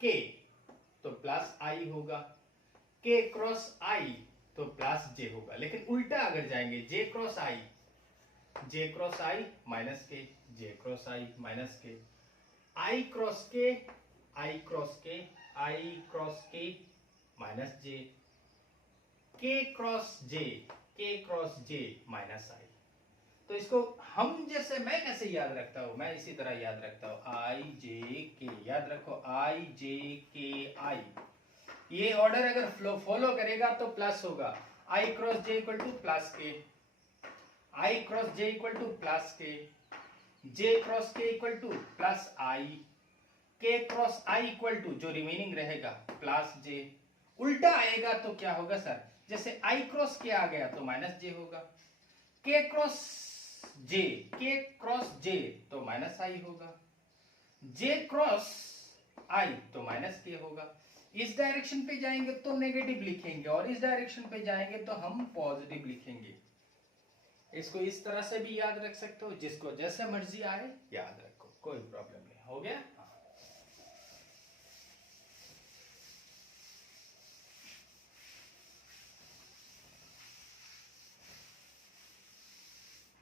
k तो प्लस I होगा, k क्रॉस I तो प्लस j होगा। लेकिन उल्टा अगर जाएंगे, j cross I minus k, j cross I minus k, I cross k minus j, k cross j minus I। तो इसको हम जैसे मैं कैसे याद रखता हूं, मैं इसी तरह याद रखता हूं, I j k, याद रखो I j k I। ये ऑर्डर अगर फॉलो करेगा तो प्लस होगा, I cross j equal to plus k, I cross j equal to plus k, j cross k equal to plus I, k cross I equal to जो रिमेनिंग रहेगा प्लस j। उल्टा आएगा तो क्या होगा सर? जैसे I क्रॉस k आ गया तो माइनस j होगा, k क्रॉस j तो माइनस I होगा, j क्रॉस I तो माइनस k होगा। इस डायरेक्शन पे जाएंगे तो नेगेटिव लिखेंगे और इस डायरेक्शन पे जाएंगे तो हम पॉजिटिव लिखेंगे। इसको इस तरह से भी याद रख सकते हो, जिसको जैसे मर्जी आए याद रखो, कोई प्रॉब्लम नहीं। हो गया?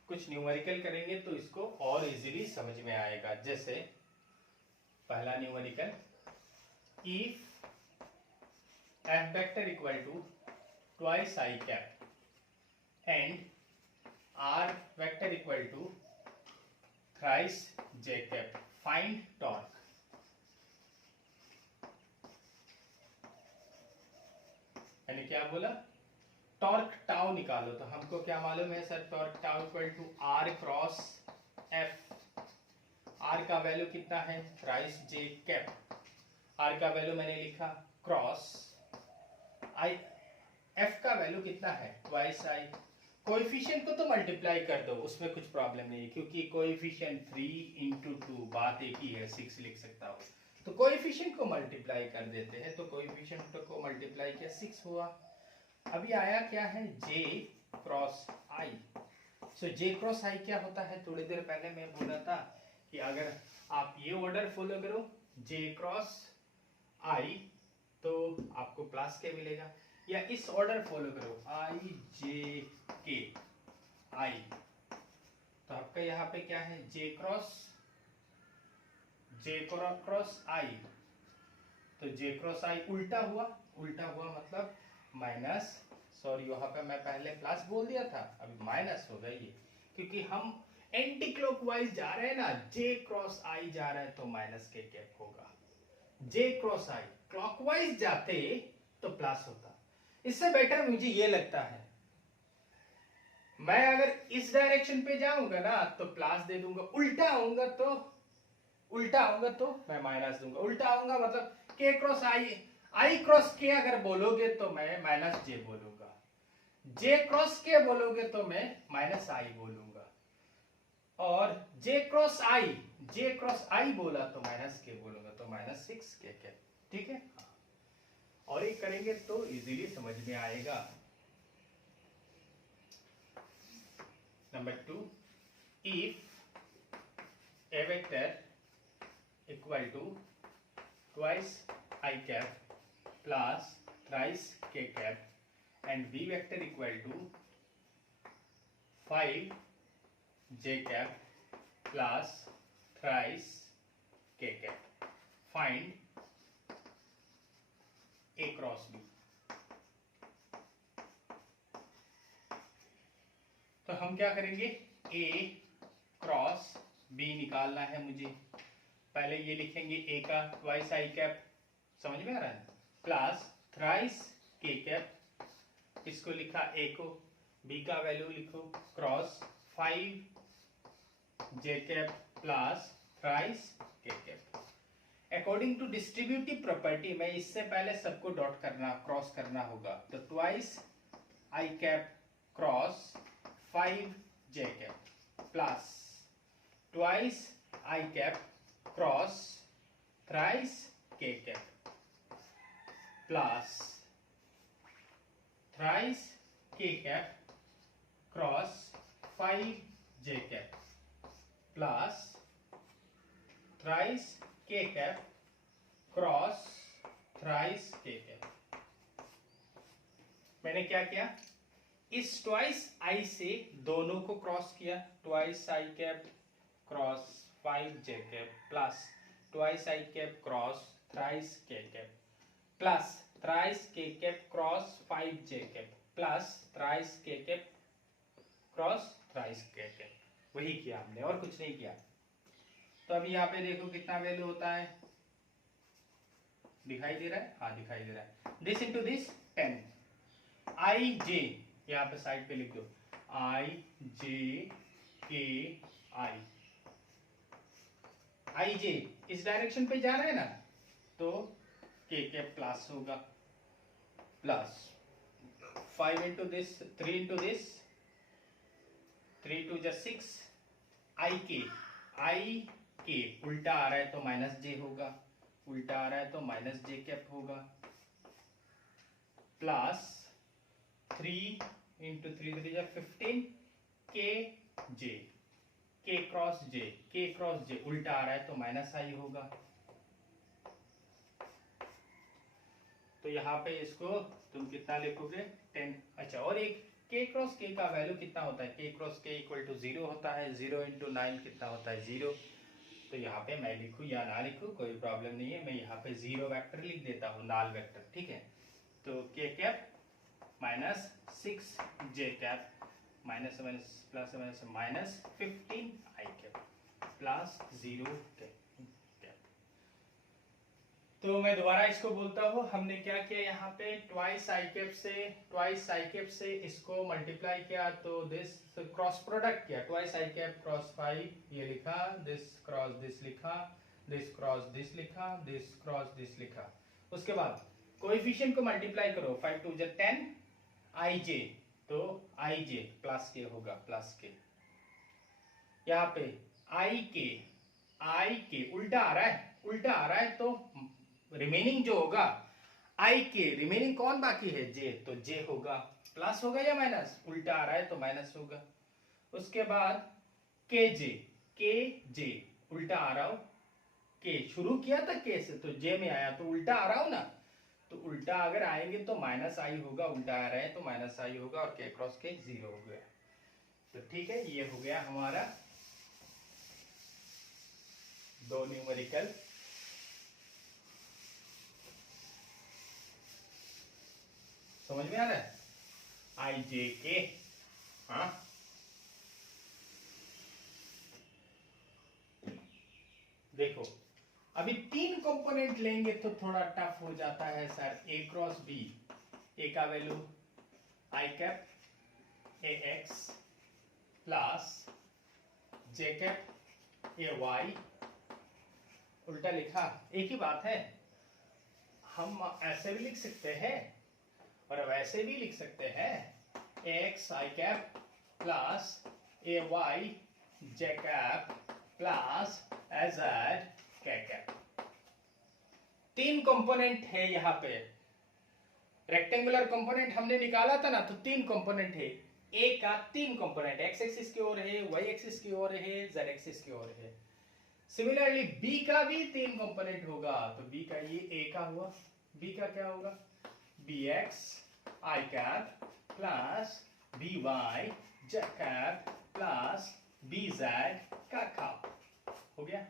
कुछ न्यूमेरिकल करेंगे तो इसको और इजीली समझ में आएगा। जैसे पहला numerical, if f vector equal to twice I cap and R vector equal to thrice J cap, find torque. मैंने क्या बोला, टॉर्क टाउ निकालो। तो हमको क्या मालूम है sir, torque tau equal to R cross F. R का वैल्यू कितना है, थ्राइस जे कैप। आर का वैल्यू मैंने लिखा क्रॉस आई, एफ का वैल्यू कितना है, ट्वाइस आई। कोएफिशिएंट को तो मल्टीप्लाई कर दो, उसमें कुछ प्रॉब्लम नहीं है, क्योंकि कोएफिशिएंट 3 इंटू 2 बात एक ही है, 6 लिख सकता हो। तो कोएफिशिएंट को मल्टीप्लाई कर देते हैं, तो कोएफिशिएंट को मल्टीप्लाई किया 6 हुआ। अभी आया क्या है, जे क्रॉस आई। सो जे क्रॉस आई क्या होता है, थोड़ी देर पहले मैं बोला था कि अगर आप ये ऑर्डर फॉलो करो, जे क्रॉस आई, तो आपको प्लस के मिलेगा, या इस ऑर्डर फॉलो करो, आई जे के आई, तो आपका यहाँ पे क्या है, जे क्रॉस आई। तो जे क्रॉस आई उल्टा हुआ, उल्टा हुआ मतलब माइनस, सॉरी यहाँ पे मैं पहले प्लस बोल दिया था, अभी माइनस हो गई ये, क्योंकि हम एंटी क्लॉकवाइज जा रहे हैं ना, जे क्रॉस आई जा रहा है तो माइनस के कैप होगा। जे क्रॉस आई क्लॉकवाइज जाते तो प्लस होता। इससे बेटर मुझे ये लगता है, मैं अगर इस डायरेक्शन पे जाऊंगा ना तो प्लस दे दूंगा, उल्टा आऊंगा तो मैं माइनस दूंगा। उल्टा आऊंगा मतलब के क्रॉस आई क्रॉस के अगर बोलोगे तो मैं माइनस जे बोलूंगा, जे क्रॉस के बोलोगे तो मैं माइनस आई बोलूंगा, और जे क्रॉस आई बोला तो माइनस के बोलूंगा, तो माइनस 6 के क्या, ठीक है। और ये करेंगे तो इजीली समझ में आएगा। Number 2, if A vector equal to twice I cap plus thrice K cap and B vector equal to 5 J cap plus thrice K cap, find A cross B. तो हम क्या करेंगे, ए क्रॉस बी निकालना है मुझे। पहले ये लिखेंगे ए का ट्वाइस आई कैप, समझ में आ रहा है, प्लस थ्राइस के कैप, इसको लिखा ए को, बी का वैल्यू लिखो cross 5 J cap plus thrice K cap. According to distributive property में इससे पहले सबको डॉट करना, क्रॉस करना होगा, तो twice I cap cross 5 J cap plus twice I cap cross thrice K cap plus thrice K cap cross 5 J cap plus thrice K cap cross thrice K cap. मैंने क्या किया, इस ट्वाइस आई से दोनों को क्रॉस किया, twice I cap cross 5 J cap plus twice I cap cross thrice K cap plus thrice K cap cross 5 J cap plus thrice K cap cross thrice K cap, वही किया हमने और कुछ नहीं किया। तो अभी यहाँ पे देखो कितना वैल्यू होता है, दिखाई दे रहा है, हाँ दिखाई दे रहा है, दिस इंटू दिस 10, आई जे यहाँ पे साइड पे लिख दो, आई जे के आई जे इस डायरेक्शन पे जा रहा है ना, तो के प्लस होगा, plus 5 into this 3 into this 3 two जा 6, आई के उल्टा आ रहा है तो माइनस जे होगा, उल्टा आ रहा है तो माइनस जे कैप होगा, प्लस 3 इंटू 3 3 जा 15 के जे, के क्रॉस जे उल्टा आ रहा है तो माइनस आई होगा। तो यहाँ पे इसको तुम कितना लिखोगे 10। अच्छा, और एक के क्रॉस के का वैल्यू कितना होता है, के क्रॉस के इक्वल टू 0 होता है, 0 इंटू 9 कितना होता है 0। तो यहाँ पे मैं लिखूँ या ना लिखूँ कोई प्रॉब्लम नहीं है, मैं यहाँ पे 0 वेक्टर लिख देता हूँ, नाल वेक्टर, ठीक है। तो के कैप माइनस 6 जे कैप माइनस प्लस माइनस 15 आई कैप प्लस 0 कैप। तो मैं दोबारा इसको बोलता हूँ, हमने क्या किया यहाँ पे ट्वाइस आई कैप से इसको मल्टीप्लाई किया, तो दिस क्रॉस प्रोडक्ट किया, ट्वाइस आई कैप क्रॉस 5 ये लिखा, दिस क्रॉस दिस लिखा, दिस क्रॉस दिस लिखा, दिस क्रॉस दिस लिखा। उसके बाद कोएफिशिएंट को मल्टीप्लाई करो, 5 2 10 आई जे, तो आई जे प्लस के होगा, प्लस के। यहाँ पे आई के उल्टा आ रहा है तो रिमेनिंग जो होगा आई के, रिमेनिंग कौन बाकी है, जे, तो जे होगा, प्लस होगा या माइनस, उल्टा आ रहा है तो माइनस होगा। उसके बाद के जे उल्टा आ रहा हो, के शुरू किया था के से तो जे में आया तो उल्टा आ रहा हो ना, तो उल्टा अगर आएंगे तो माइनस आई होगा, उल्टा आ रहा है तो माइनस आई होगा, और के क्रॉस के 0 हो गया। तो ठीक है, ये हो गया हमारा दो न्यूमेरिकल। समझ में आ रहा है, आई जे के। हाँ, देखो अभी 3 कंपोनेंट लेंगे तो थोड़ा टफ हो जाता है sir. A cross B, A का value I cap A X plus J cap A Y, उल्टा लिखा, एक ही बात है। हम ऐसे भी लिख सकते हैं और वैसे भी लिख सकते हैं, ए एक्स आई कैप प्लस ए वाई जे कैप प्लस एजेड के कैप। 3 कंपोनेंट है यहाँ पे, रेक्टेंगुलर कंपोनेंट हमने निकाला था ना, तो 3 कंपोनेंट है। ए का 3 कंपोनेंट, एक्स एक्सिस की ओर है, वाई एक्सिस की ओर है, जेड एक्सिस की ओर है। सिमिलरली बी का भी 3 कंपोनेंट होगा, तो बी का ये ए का हुआ, बी का क्या होगा, बी एक्स आई कैप प्लस बी वाई जे कैप प्लस बी जेड का कैप हो गया।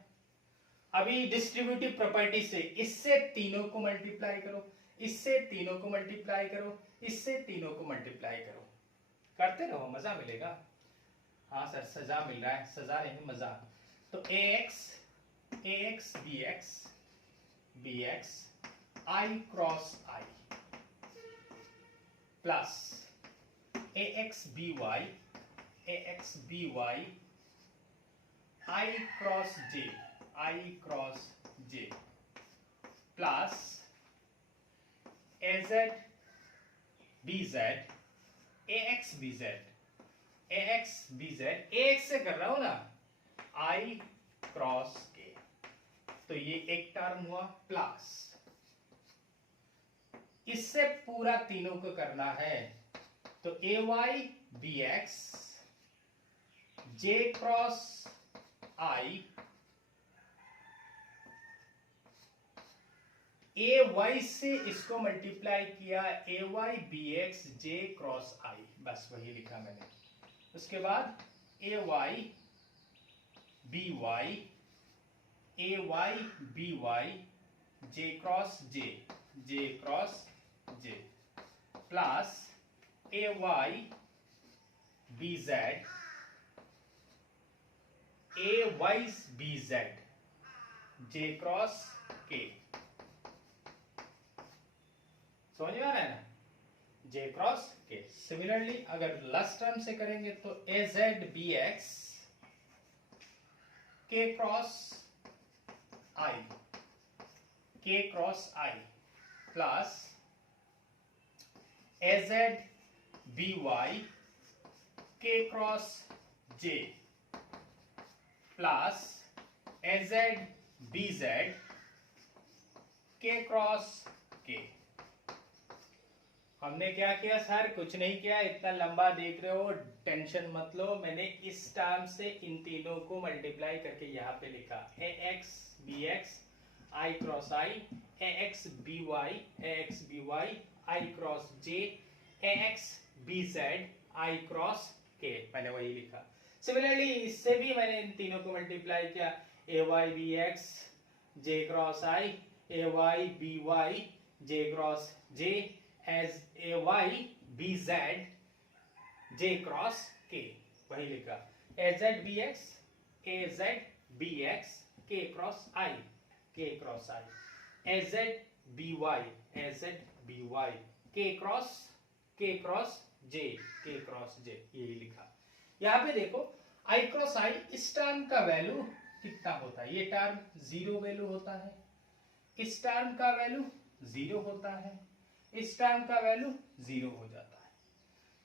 अभी डिस्ट्रीब्यूटिव प्रॉपर्टी से इससे तीनों को मल्टीप्लाई करो, इससे तीनों को मल्टीप्लाई करो, इससे तीनों को मल्टीप्लाई करो, करते रहो, मजा मिलेगा। हाँ सर, सजा मिल रहा है, सजा नहीं मजा। तो A X B X I cross I plus A X B Y I cross J plus A Z B Z A X B Z, A X से कर रहा हूं ना, आई क्रॉस के, तो ये एक टर्म हुआ, प्लस इससे पूरा तीनों को करना है, तो ए Y B X J cross I, A Y से इसको मल्टीप्लाई किया, A Y B X J cross आई, बस वही लिखा मैंने। उसके बाद ए Y B Y J cross J plus ए Y B Z J cross के। समझ में आ रहा है ना, जे क्रॉस के। सिमिलरली अगर लास्ट टर्म से करेंगे तो ए Z B X K cross I plus A Z B Y K cross J plus A Z B Z के क्रॉस के। हमने क्या किया सर, कुछ नहीं किया, इतना लंबा देख रहे हो, टेंशन मत लो। मैंने इस टर्म से इन तीनों को मल्टीप्लाई करके यहाँ पे लिखा, A X B X I cross I, A X B Y I cross J, A X B Z I cross K, मैंने वही लिखा। सिमिलरली इससे भी मैंने इन तीनों को मल्टीप्लाई किया, A Y B X J cross I, A Y B Y J cross J, as a y b z j cross K, वही लिखा A Z B X, A Z B X K cross I, K cross I, A Z B Y, A Z B Y K cross J, K cross जे, यही लिखा। यहां पे देखो आई क्रॉस आई, इस टर्म का वैल्यू कितना होता है, ये टर्म 0 वैल्यू होता है, इस टर्म का वैल्यू 0 होता है, इस टर्म का वैल्यू 0 हो जाता है।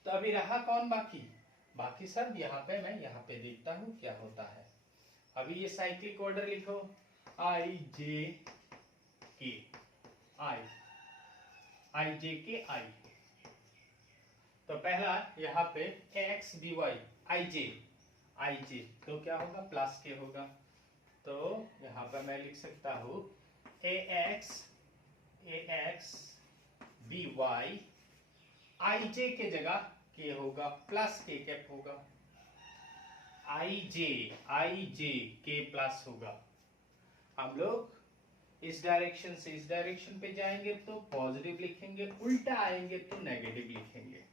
तो अभी रहा कौन बाकी, बाकी सब यहाँ पे मैं यहाँ पे देखता हूँ क्या होता है। अभी ये साइक्लिक ऑर्डर लिखो, आई जे के आई जे के आई। तो पहला यहाँ पे एक्स डी वाई आई जे, तो क्या होगा, प्लस के होगा। तो यहाँ पर मैं लिख सकता हूँ ए एक्स बी वाई, आई जे के जगह के होगा, प्लस के कैप होगा, आई जे के प्लस होगा। हम लोग इस डायरेक्शन से इस डायरेक्शन पे जाएंगे तो पॉजिटिव लिखेंगे, उल्टा आएंगे तो नेगेटिव लिखेंगे।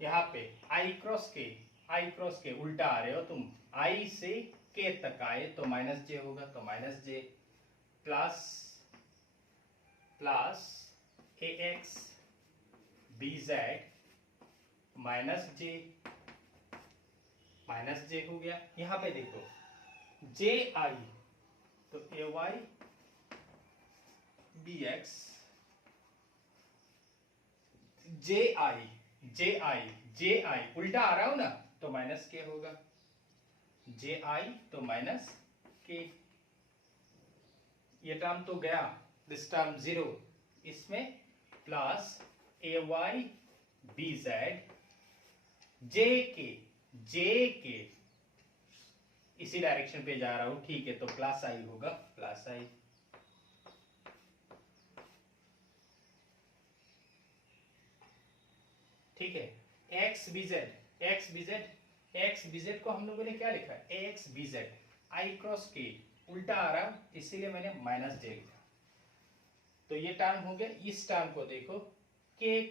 यहाँ पे आई क्रॉस के उल्टा आ रहे हो तुम, आई से के तक आए तो माइनस जे होगा, तो minus J plus A X B Z minus जे हो गया। यहां पे देखो जे आई, तो ए वाई बी एक्स, जे आई उल्टा आ रहा हूं ना, तो माइनस के होगा, जे आई तो माइनस के, ये टर्म तो गया, दिस टर्म 0, इसमें प्लस ए वाई बी जेड, जे के इसी डायरेक्शन पे जा रहा हूं, ठीक है, तो प्लस आई होगा, प्लस आई। ठीक है, एक्स बीजेड को हम लोगों ने क्या लिखा, एक्स बीजेड, आई क्रॉस के उल्टा आ रहा, इसीलिए मैंने माइनस जे लिखा। तो ये टर्म हो गया। इस टर्म को देखो, के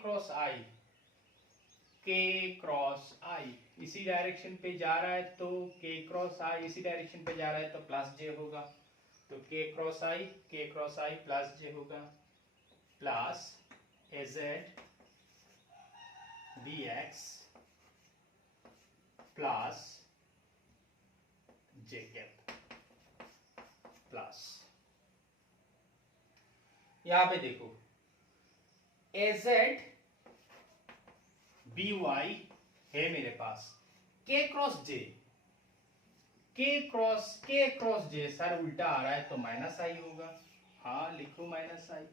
क्रॉस आई इसी डायरेक्शन पे जा रहा है, तो के क्रॉस आई इसी डायरेक्शन पे जा रहा है, तो प्लस जे होगा। तो के क्रॉस आई प्लस जे होगा, plus A Z B X plus J cap plus, यहां पे देखो एजेड बी वाई है मेरे पास, के क्रॉस जे सर उल्टा आ रहा है, तो माइनस आई होगा, हाँ लिखो माइनस आई।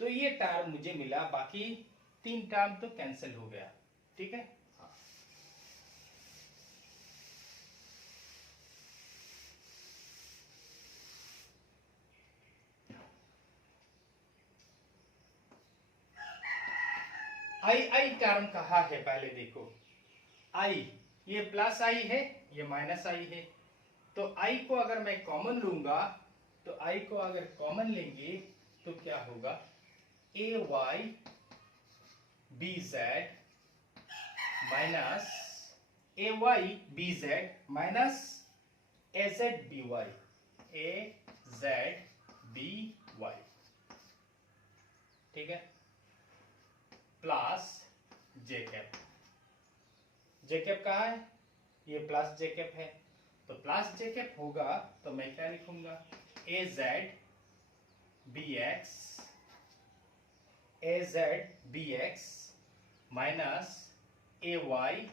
तो ये टर्म मुझे मिला, बाकी 3 टर्म तो कैंसिल हो गया। ठीक है, हाँ। आई टर्म कहाँ है, पहले देखो, आई ये प्लस आई है, ये माइनस आई है, तो आई को अगर मैं कॉमन लूंगा, तो आई को अगर कॉमन लेंगे तो क्या होगा, ए Y B Z minus A Y B Z minus A Z B Y, ठीक है, प्लस जे कैप कहा है, ये प्लस जे कैप है, तो प्लस जे कैप होगा, तो मैं क्या लिखूंगा, ए Z B x minus A Y,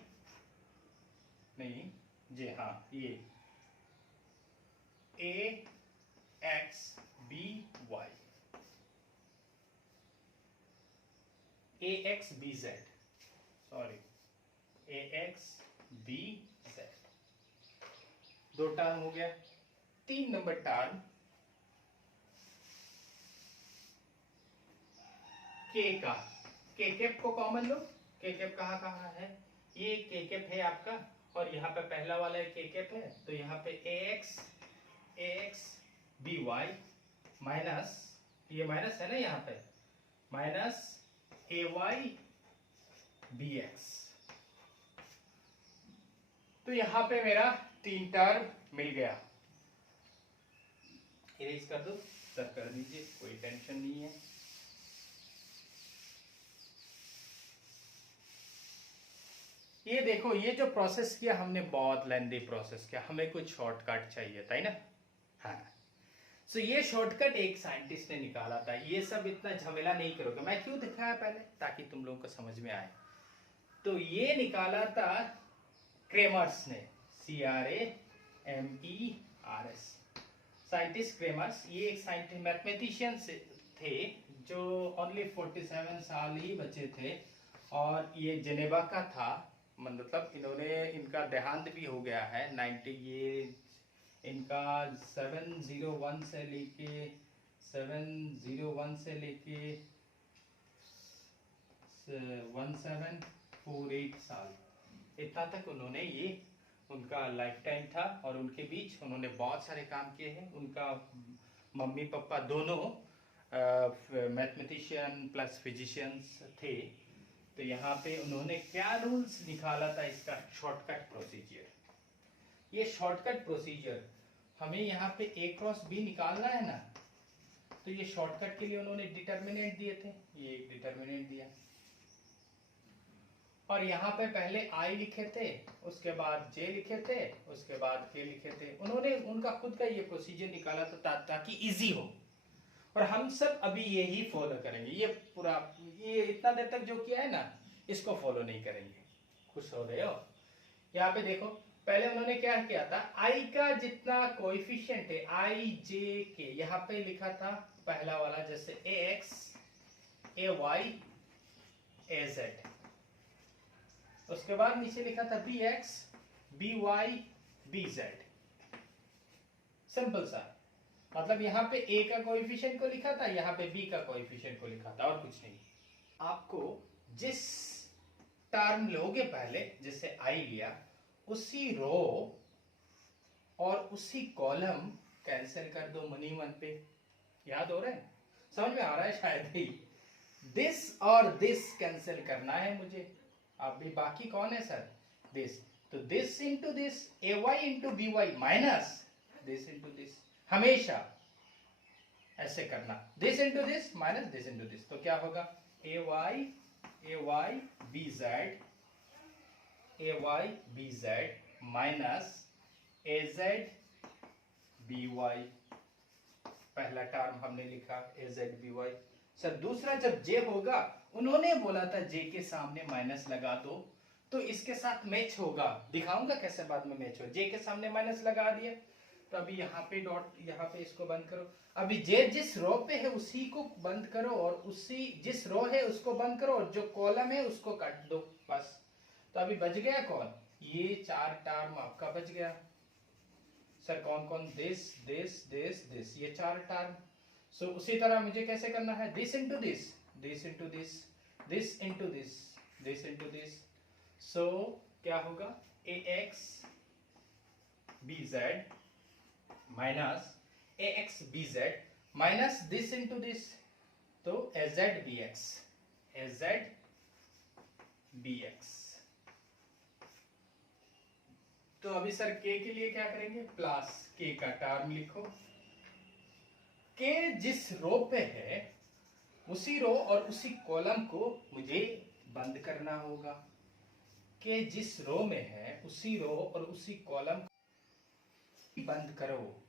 नहीं जी हाँ, ये ए एक्स बी वाई, ए एक्स बी जेड, सॉरी ए एक्स बी जेड, 2 टर्म हो गया। 3 नंबर टर्म के का, के कैप को कॉमन लो, के कैप कहाँ है, ये के कैप है आपका, और यहाँ पे पहला वाला के कैप है, तो यहाँ पे ए एक्स बी वाई माइनस, ये माइनस है ना यहाँ पे, minus A Y B x. तो यहां पे मेरा 3 टर्म मिल गया। इरेज कर दो सर, कर दीजिए, कोई टेंशन नहीं है। ये देखो, ये जो प्रोसेस किया हमने बहुत लेंथी प्रोसेस किया, हमें कुछ शॉर्टकट चाहिए था ना। हाँ, सो ये शॉर्टकट एक साइंटिस्ट ने निकाला था। ये सब इतना झमेला नहीं करोगे, मैं क्यों दिखाया पहले, ताकि तुम लोगों को समझ में आए। तो ये निकाला था क्रेमर्स ने, CRAMERS, साइंटिस्ट क्रेमर्स। ये एक साइंटिस्ट मैथमेटिशियन थे जो ओनली 47 साल ही बचे थे, और ये जेनेवा का था। मतलब इनका देहांत भी हो गया है 90, ये इनका 701 से लेके 1748 साल, इतना तक उन्होंने, ये उनका लाइफ टाइम था। और उनके बीच उन्होंने बहुत सारे काम किए हैं। उनका मम्मी पापा दोनों मैथमेटिशियन प्लस फिजिशियंस थे। तो यहाँ पे उन्होंने क्या रूल्स निकाला था, इसका शॉर्टकट प्रोसीजर। ये शॉर्टकट प्रोसीजर हमें यहाँ पे A क्रॉस B निकालना है ना, तो ये शॉर्टकट के लिए उन्होंने डिटर्मिनेंट दिए थे। ये एक डिटर्मिनेंट दिया, और यहाँ पे पहले I लिखे थे, उसके बाद J लिखे थे, उसके बाद K लिखे थे। उन्होंने उनका खुद का ये प्रोसीजर निकाला था ताकि इजी हो, और हम सब अभी यही फॉलो करेंगे। ये पूरा, ये इतना देर तक जो किया है ना, इसको फॉलो नहीं करेंगे। खुश हो रहे हो? यहाँ पे देखो, पहले उन्होंने क्या किया था, I का जितना कोएफिशिएंट है I J K, यहाँ पे लिखा था पहला वाला, जैसे AX AY AZ। उसके बाद नीचे लिखा था BX BY BZ। सिंपल सा, मतलब यहाँ पे A का कोएफिशिएंट को लिखा था, यहाँ पे B का कोएफिशिएंट को लिखा था, और कुछ नहीं। आपको जिस टर्म लोगे पहले, जैसे I लिया, उसी रो और उसी कॉलम कैंसिल कर दो मनी वन पे। याद हो रहा है? समझ में आ रहा है शायद ही। दिस और दिस कैंसिल करना है मुझे। अब भी बाकी कौन है सर? दिस। तो this into this, AY into BY minus this into this, हमेशा ऐसे करना। This into this minus this into this, तो क्या होगा? AY BZ minus AZ BY। पहला टर्म हमने लिखा AZ BY। सर दूसरा जब J होगा, उन्होंने बोला था J के सामने माइनस लगा दो, तो इसके साथ मैच होगा। दिखाऊंगा कैसे बाद में मैच हो। J के सामने माइनस लगा दिया, तो अभी यहाँ पे डॉट, यहाँ पे इसको बंद करो। अभी J जिस रो पे है उसी को बंद करो, और उसी जिस रो है उसको बंद करो, और जो कॉलम है उसको काट दो, बस। तो अभी बच गया कौन? ये 4 टर्म आपका बच गया। सर कौन कौन? दिस दिस दिस दिस, ये 4 टर्म। सो उसी तरह मुझे कैसे करना है? This into this, this into this, this into this, this into this. So क्या होगा? AX BZ minus AX BZ minus this into this, तो AZ BX, AZ BX। तो अभी सर K के लिए क्या करेंगे? प्लस K का टर्म लिखो। K जिस रो पे है, उसी रो और उसी कॉलम को मुझे बंद करना होगा। K जिस रो में है, उसी रो और उसी कॉलम बंद करो।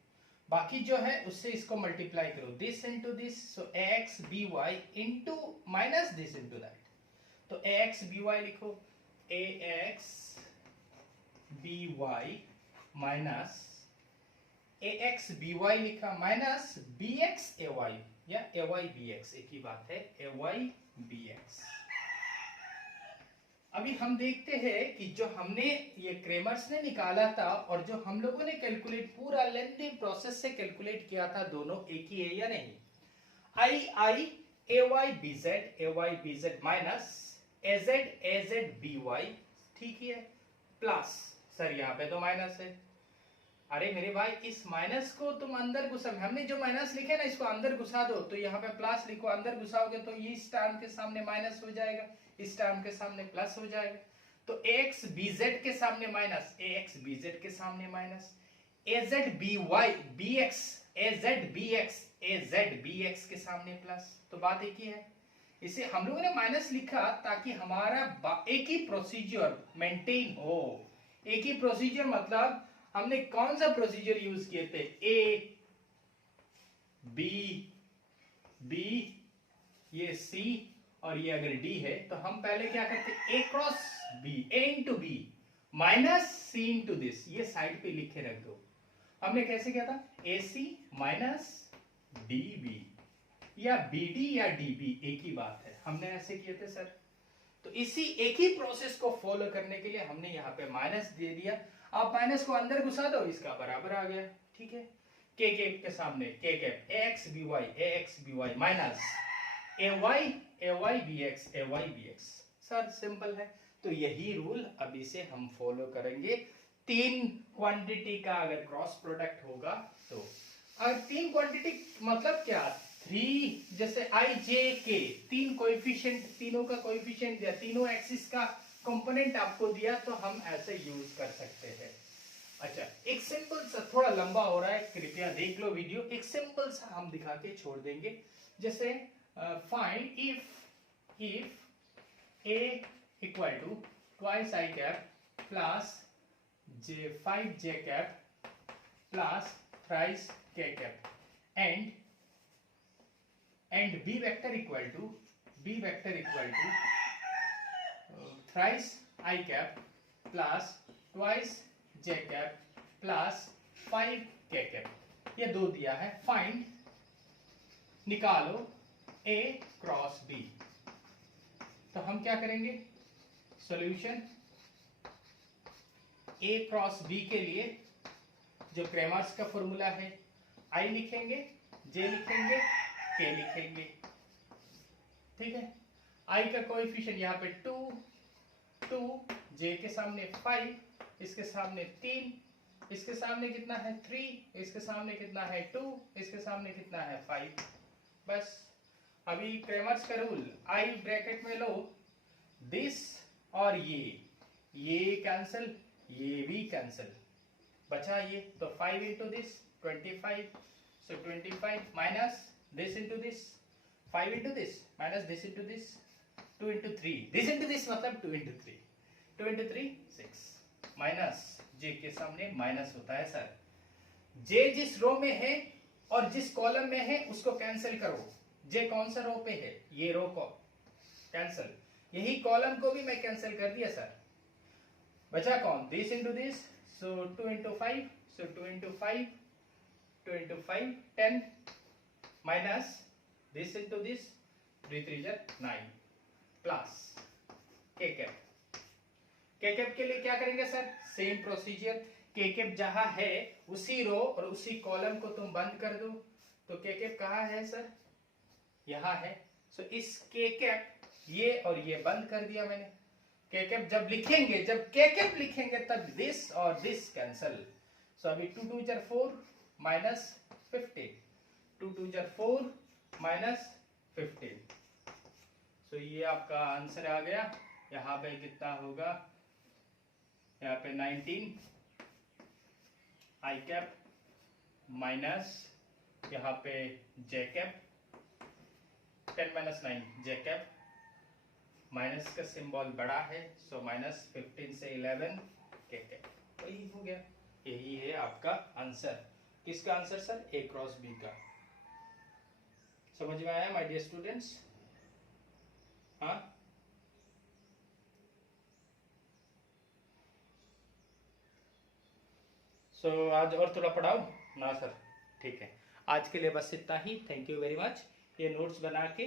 बाकी जो है उससे इसको मल्टीप्लाई करो, this into this, so AX BY into minus this into that. तो AX BY लिखो, AX BY minus AX BY लिखा, माइनस BX AY, या AY BX, एक ही बात है, AY BX। अभी हम देखते हैं कि जो हमने ये क्रेमर्स ने निकाला था, और जो हम लोगों ने कैलकुलेट, पूरा लेंथी प्रोसेस से कैलकुलेट किया था, दोनों एक ही है या नहीं? I AY BZ minus AZ BY, ठीक है, प्लस, सर यहाँ पे तो माइनस है, अरे मेरे भाई, इस माइनस को तुम अंदर घुसा, हमने जो माइनस लिखे ना इसको अंदर घुसा दो, तो यहाँ पे प्लस लिखो, अंदर घुसाओगे तो ये इस टर्म के सामने माइनस हो जाएगा, इस टर्म के सामने प्लस हो जाएगा। तो ax bz के सामने माइनस, ax bz के सामने minus, az by bx, az bx, az bx के सामने प्लस। तो बात एक ही है। इसे हम लोगों ने माइनस लिखा ताकि हमारा एक ही प्रोसीजर मेंटेन हो। एक ही प्रोसीजर मतलब हमने कौन सा प्रोसीजर यूज किए थे, ए बी बी, ये सी और ये अगर डी है तो हम पहले क्या करते, A cross B, A into B minus C into this, ये साइड पे लिखे रख दो। हमने कैसे किया था, A C minus D B या बी डी या डी बी, एक ही बात है, हमने ऐसे किए थे सर। तो इसी एक ही प्रोसेस को फॉलो करने के लिए हमने यहाँ पे माइनस दे दिया। आप माइनस को अंदर घुसा दो, इसका बराबर आ गया, ठीक है। के कैप के सामने K cap, A X B Y minus A Y B X, sir simple है। तो यही रूल अभी से हम फॉलो करेंगे। तीन क्वांटिटी का अगर क्रॉस प्रोडक्ट होगा तो, अगर तीन क्वांटिटी मतलब क्या, थ्री, जैसे आई जे के, तीन कोएफिशिएंट, तीनों का कोएफिशिएंट दिया, तीनों एक्सिस का कंपोनेंट आपको दिया, तो हम ऐसे यूज कर सकते हैं। अच्छा, एक सिंपल सा, थोड़ा लंबा हो रहा है, कृपया देख लो वीडियो, एक सिंपल सा हम दिखा के छोड़ देंगे। जैसे find if a equal to twice I cap plus five J cap plus thrice K cap and b vector equal to thrice I cap plus twice J cap plus 5 K cap, ये दो दिया है। फाइंड, निकालो a क्रॉस b। तो हम क्या करेंगे, सॉल्यूशन a क्रॉस b के लिए जो क्रेमर्स का फॉर्मूला है, i लिखेंगे, j लिखेंगे, k लिखेंगे, ठीक है। i का कोएफिशिएंट यहाँ पे 2, j के सामने 5, इसके सामने 3, इसके सामने कितना है 3, इसके सामने कितना है 2, इसके सामने कितना है 5। बस अभी क्रेमर्स का रूल, i ब्रैकेट में लो, दिस और ये कैंसिल, ये भी कैंसिल, बचा ये, तो 5 into this 25, so 25 minus this into this, 5 into this minus this into this, 2 into 3 this into this, मतलब 2 इंटू 3, 2 इंटू 3 6, माइनस जे के सामने माइनस होता है सर। जे जिस रो में है और जिस कॉलम में है उसको कैंसिल करो। जे कौन सा रो पे है, ये रो को कैंसिल, यही कॉलम को भी मैं कैंसिल कर दिया सर। बचा कौन, this into this, so 2 into 5, so 2 into 5, 2 into 5 10, minus this into this, 3 3 9, plus के कैप। के कैप के लिए क्या करेंगे सर, सेम प्रोसीजर, के कैप जहां है उसी रो और उसी कॉलम को तुम बंद कर दो। तो के कैप कहाँ है सर, यहाँ है। सो इस के कैप, ये और ये बंद कर दिया मैंने। के कैप जब लिखेंगे, जब के कैप लिखेंगे तब दिस और दिस कैंसल। सो अभी 2 2 जार 4 माइनस 15, 2 2 जार 4 माइनस 15। सो ये आपका आंसर आ गया। यहाँ पे कितना होगा, यहाँ पे 19 आई कैप माइनस यहाँ पे जे कैप, 10 माइनस 9 जे कैप, माइनस का सिंबल बड़ा है, सो माइनस 15 से 11 के कैप, वही हो गया। यही है आपका आंसर। किसका answer sir, A cross B का। समझ में आया माय डियर स्टूडेंट्स? हाँ, सो आज और थोड़ा पढ़ाओ ना सर? ठीक है, आज के लिए बस इतना ही। Thank you very much. ये नोट्स बना के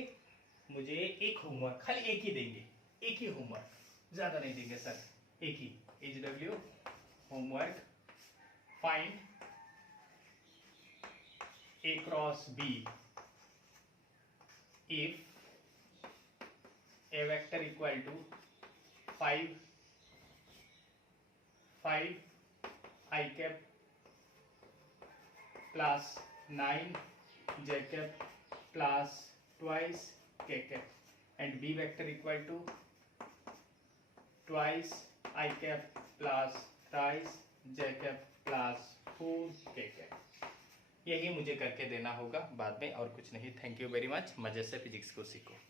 मुझे एक होमवर्क, खाली एक ही देंगे, एक ही होमवर्क, ज्यादा नहीं देंगे सर, एक ही HW homework. Find A cross B if A vector equal to 5 I cap plus 9 j cap plus twice k cap and b vector equal to twice I cap plus thrice j cap plus 4 k cap। यही मुझे करके देना होगा बाद में और कुछ नहीं। Thank you very much. मजे से फिजिक्स को सीखो।